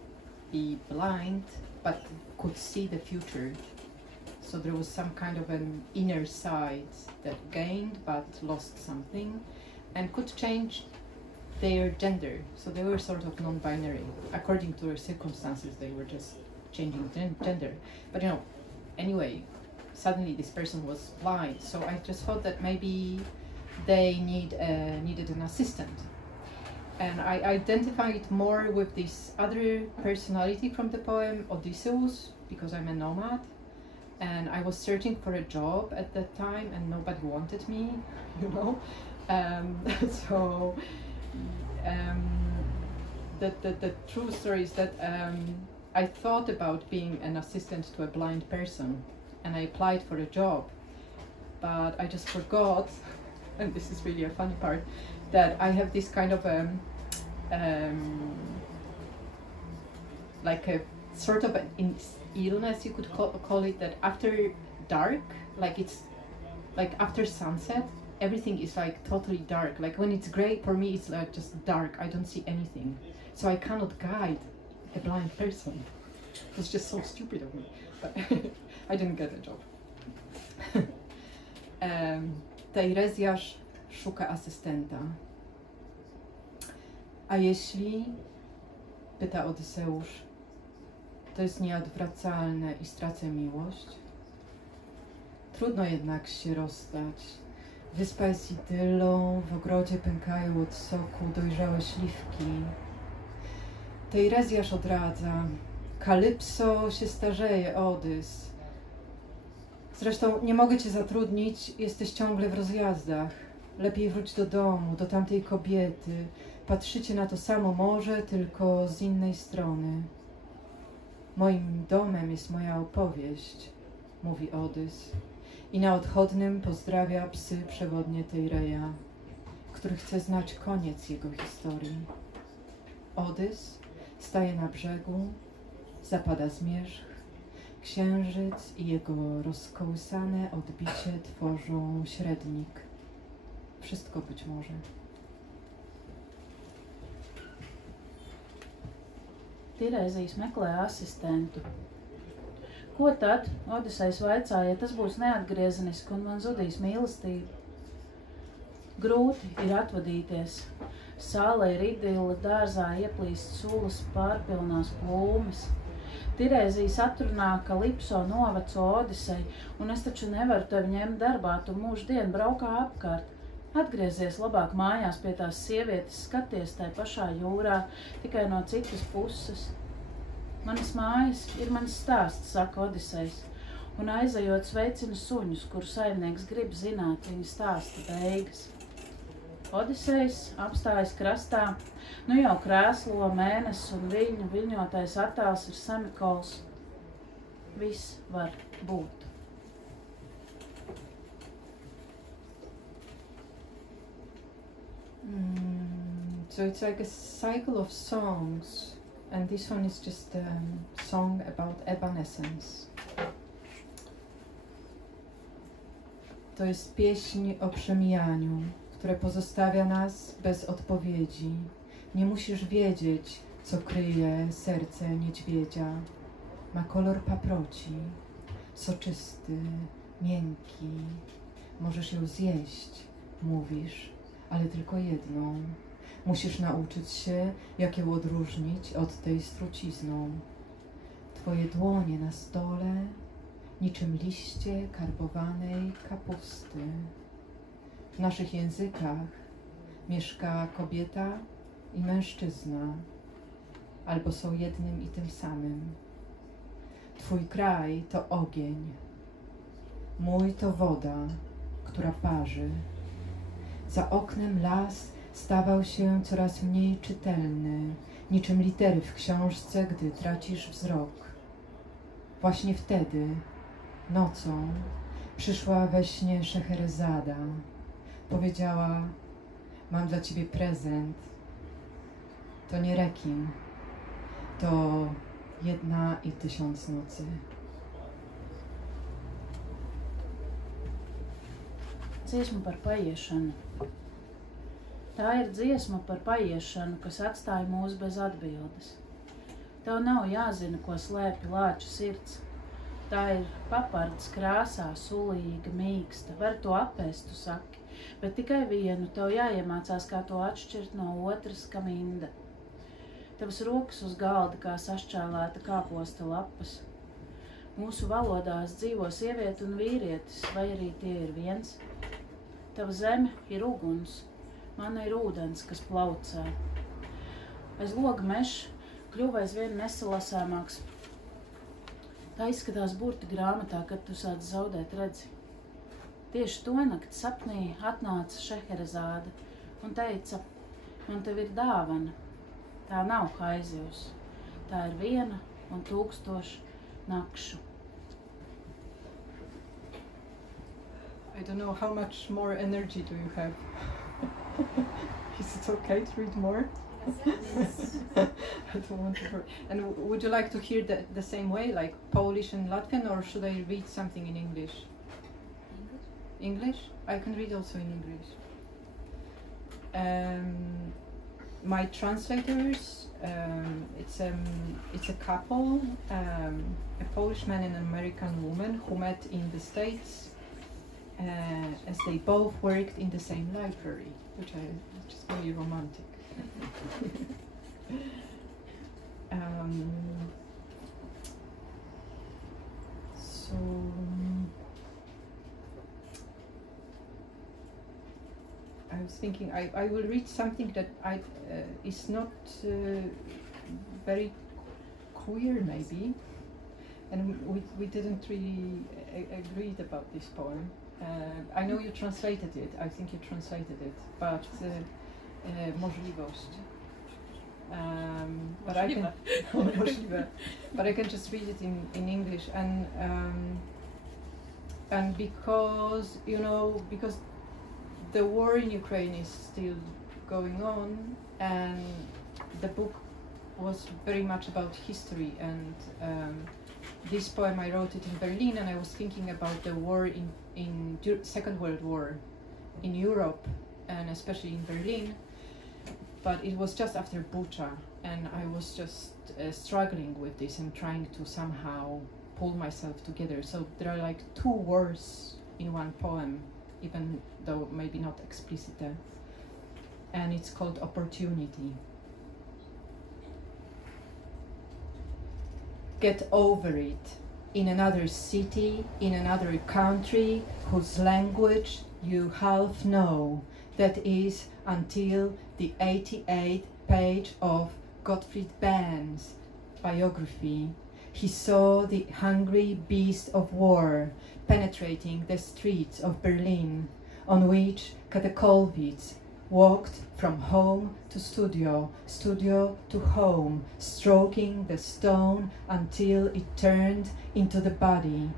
be blind, but could see the future. So there was some kind of an inner side that gained but lost something, and could change their gender, so they were sort of non-binary. According to their circumstances, they were just changing gender. But anyway, suddenly this person was blind, so I just thought that maybe they needed an assistant. And I identified more with this other personality from the poem, Odysseus, because I'm a nomad. And I was searching for a job at that time, and nobody wanted me, So the true story is that I thought about being an assistant to a blind person, and I applied for a job, but I just forgot, and this is really a funny part, that I have this kind of like a sort of an illness, you could call it, that after dark, like it's like after sunset, everything is like totally dark. Like when it's gray, for me it's like just dark, I don't see anything. So I cannot guide a blind person. It's just so stupid of me, but I didn't get a job. Teirezjasz szuka asystenta. A jeśli, pyta Odyseusz, to jest nieodwracalne i stracę miłość? Trudno jednak się rozstać. Wyspa jest idyllą, w ogrodzie pękają od soku dojrzałe śliwki. Teirezjasz odradza. Kalypso się starzeje, Odys. Zresztą nie mogę cię zatrudnić, jesteś ciągle w rozjazdach. Lepiej wróć do domu, do tamtej kobiety. Patrzycie na to samo morze, tylko z innej strony. Moim domem jest moja opowieść, mówi Odys. I na odchodnym pozdrawia psy przewodnie Teireja, który chce znać koniec jego historii. Odys staje na brzegu, zapada zmierzch, księżyc i jego rozkołysane odbicie tworzą średnik. Wszystko być może. Tirēzijs meklē asistentu. Ko tad? Odisejs vaicāja, ja tas būs neatgriezeniski un man zudīs mīlestība. Grūti ir atvadīties. Sāle ir idilla, dārzā ieplīst sulas, pārpilnās plūmes. Tirēzijs atrunā Kalipso noveco Odiseju, un es taču nevaru tevi ņemt darbā, tu mūždien braukā apkārt. Atgriezies labāk mājās pie tās sievietes, skaties tai pašā jūrā, tikai no citas puses. Manas mājas ir mans stāsts, saka Odisejs, un aizejot sveicina suņus, kuru saimnieks grib zināt viņa stāsta beigas. Odisejs apstājas krastā, nu jau krēslo mēnesis un viļņotais attēls ir Semikols. Viss var būt. So it's like a cycle of songs, and this one is just a song about evanescence. To jest pieśń o przemijaniu, które pozostawia nas bez odpowiedzi. Nie musisz wiedzieć, co kryje serce niedźwiedzia. Ma kolor paproci, soczysty, miękki. Możesz ją zjeść, mówisz, ale tylko jedną. Musisz nauczyć się, jak ją odróżnić od tej z trucizną. Twoje dłonie na stole, niczym liście karbowanej kapusty. W naszych językach mieszka kobieta i mężczyzna, albo są jednym i tym samym. Twój kraj to ogień, mój to woda, która parzy. Za oknem las stawał się coraz mniej czytelny, niczym litery w książce, gdy tracisz wzrok. Właśnie wtedy, nocą, przyszła we śnie Szeherezada. Powiedziała, mam dla ciebie prezent. To nie rekin, to 1 i 1000 nocy. Dziesma par paiešanu. Tā ir dziesma par paiešanu, kas atstāja mūs bez atbildes. Tev nav jāzina, ko slēpj lāča sirds. Tā ir papards krāsā, sulīga, mīksta. Var to apēst, tu saki, bet tikai vienu tev jāiemācās, kā to atšķirt no otras, kam inda. Tavas rokas uz galda kā sašķēlēta kāposta lapas. Mūsu valodās dzīvo sieviete un vīrietis, vai arī tie ir viens. Tava zeme ir uguns, mana ir ūdens, kas plaucē. Aiz loga mežs kļuva aizvien nesalasāmāks. Tā izskatās burti grāmatā, kad tu sāc zaudēt redzi. Tieši to nakti sapnī atnāca Šeherezāde un teica, man tev ir dāvana. Tā nav haizivs, tā ir 1 un 1000 nakšu. I don't know how much more energy do you have. Is it okay to read more? I don't want to. And would you like to hear the same way, like Polish and Latvian, or should I read something in English? English? I can read also in English. My translators, it's a couple, a Polish man and an American woman who met in the States, as they both worked in the same library, which is very romantic. So I was thinking I will read something that is not very queer maybe, and we didn't really agreed about this poem. I know you translated it, I think you translated it, but możliwość. But I can możliwe. But I can just read it in English, and because because the war in Ukraine is still going on, and the book was very much about history, and this poem I wrote it in Berlin, and I was thinking about the war in Second World War in Europe, and especially in Berlin. But it was just after Bucha, and I was just struggling with this and trying to somehow pull myself together. So there are like two wars in one poem, even though maybe not explicit, and it's called Opportunity. Get over it. In another city, in another country, whose language you half know, that is, until the 88th page of Gottfried Benn's biography. He saw the hungry beast of war penetrating the streets of Berlin, on which Katakolwitz walked from home to studio, studio to home, stroking the stone until it turned into the body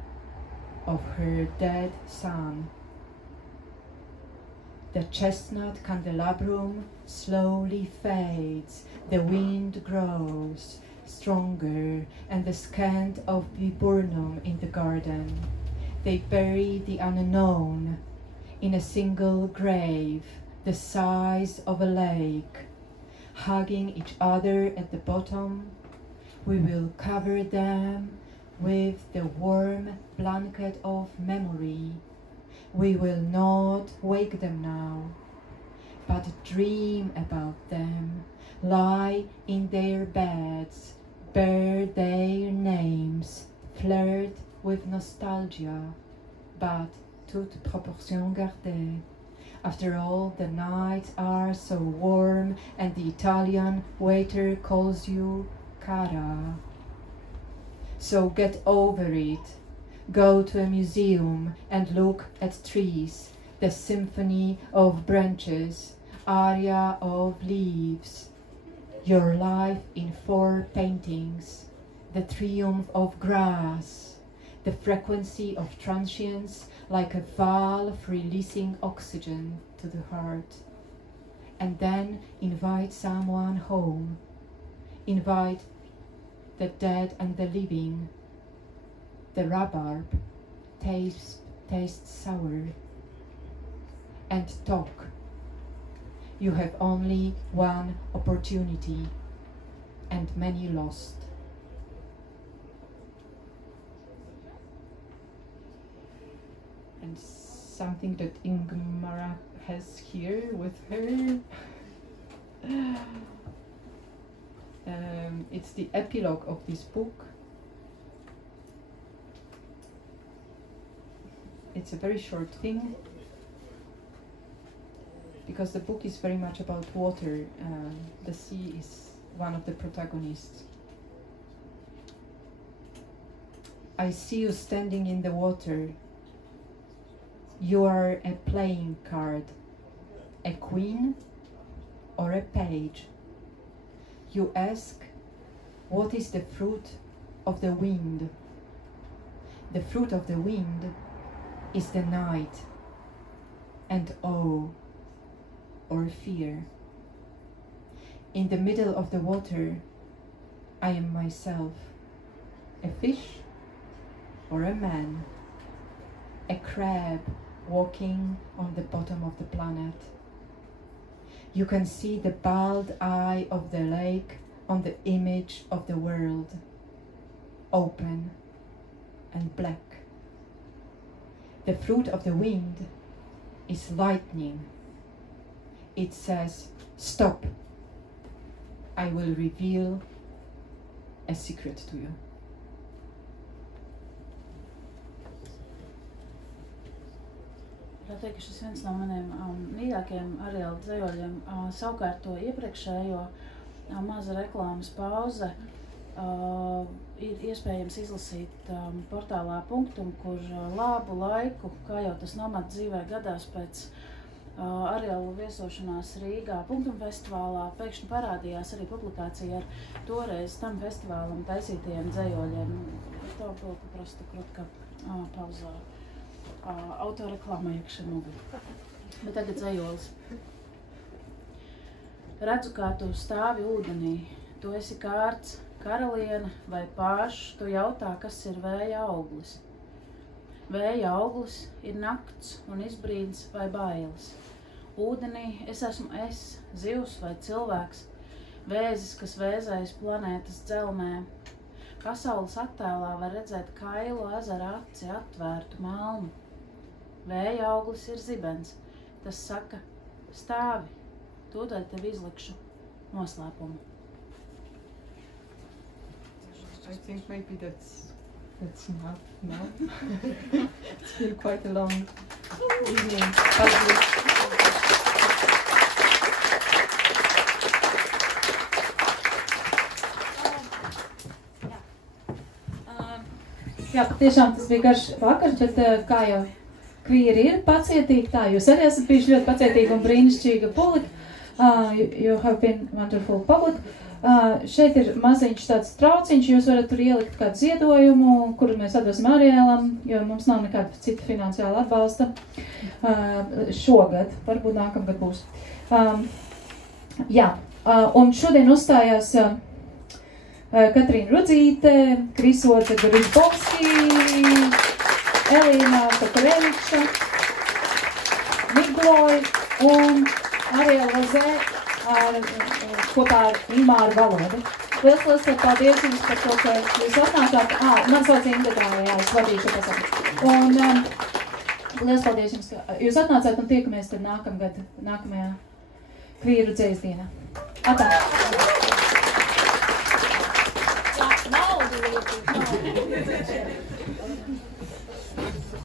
of her dead son. The chestnut candelabrum slowly fades, the wind grows stronger, and the scent of viburnum in the garden. They bury the unknown in a single grave, the size of a lake. Hugging each other at the bottom, we will cover them with the warm blanket of memory. We will not wake them now, but dream about them, lie in their beds, bear their names, flirt with nostalgia, but toute proportion gardée. After all, the nights are so warm, and the Italian waiter calls you cara. So get over it. Go to a museum and look at trees, the symphony of branches, aria of leaves. Your life in 4 paintings, the triumph of grass, the frequency of transience like a valve releasing oxygen to the heart. And then invite someone home. Invite the dead and the living. The rhubarb tastes sour. And talk. You have only one opportunity, and many lost. And something that Ingmara has here with her. It's the epilogue of this book. It's a very short thing, because the book is very much about water. The sea is one of the protagonists. I see you standing in the water. You are a playing card, a queen or a page. You ask, what is the fruit of the wind? The fruit of the wind is the night, and awe or fear. In the middle of the water, I am myself, a fish or a man, a crab walking on the bottom of the planet. You can see the bald eye of the lake on the image of the world, open and black. The fruit of the wind is lightning. It says, stop, I will reveal a secret to you. Es teiktu, ka šis viens no maniem mīļākajiem Ariela dzejoļiem, savukārt to iepriekšējo maza reklāmas pauze ir iespējams izlasīt portālā Punktum, kur labu laiku, kā jau tas nomad dzīvē gadās pēc Ariela viesošanās Rīgā Punktum festivālā, pēkšņi parādījās arī publikācija ar toreiz tam festivālam taisītajiem dzejoļiem. To было просто крутка пауза. Autoreklāma iekšē mugurā. Bet tagad dzejolis. Redzu, kā tu stāvi ūdenī. Tu esi kārts, karaliene vai pāšs. Tu jautā, kas ir vēja auglis. Vēja auglis ir nakts un izbrīns vai bailes. Ūdenī es esmu es, zivs vai cilvēks. Vēzis, kas vēzējas planētas dzelmē. Pasaules attēlā var redzēt kailu ezera aci atvērtu melnu. Vēja auglis ir zibens. Tas saka, stāvi, tūdaļ tev izlikšu noslēpumu. I think maybe that's enough now. It's been quite a long evening. Jā, patiešām tas bija garš vakars, bet kā jau kvīri ir pacietīgi, tā jūs arī esat bijuši ļoti pacietīgi un brīnišķīga publika. You have been wonderful public. Šeit ir maziņš tāds trauciņš, jūs varat tur ielikt kādu ziedojumu, kuru mēs atvesim Arielam, jo mums nav nekāda cita finansiāla atbalsta šogad, varbūt nākamgad būs. Jā, un šodien uzstājās Katrīna Rudzīte, Krisote Grisbovski, Elīna Pakareviča, Migloj un Ariela Rozē kopā ar Imāru Valodu. Liels paldies jums par to, ka jūs atnācāt. Man sauc Indra, jā, es vadīju šo pasauli. Un liels paldies jums, ka jūs atnācāt un tiekamies tad nākamajā kvīru dzējas dienā. Atā! Naudu!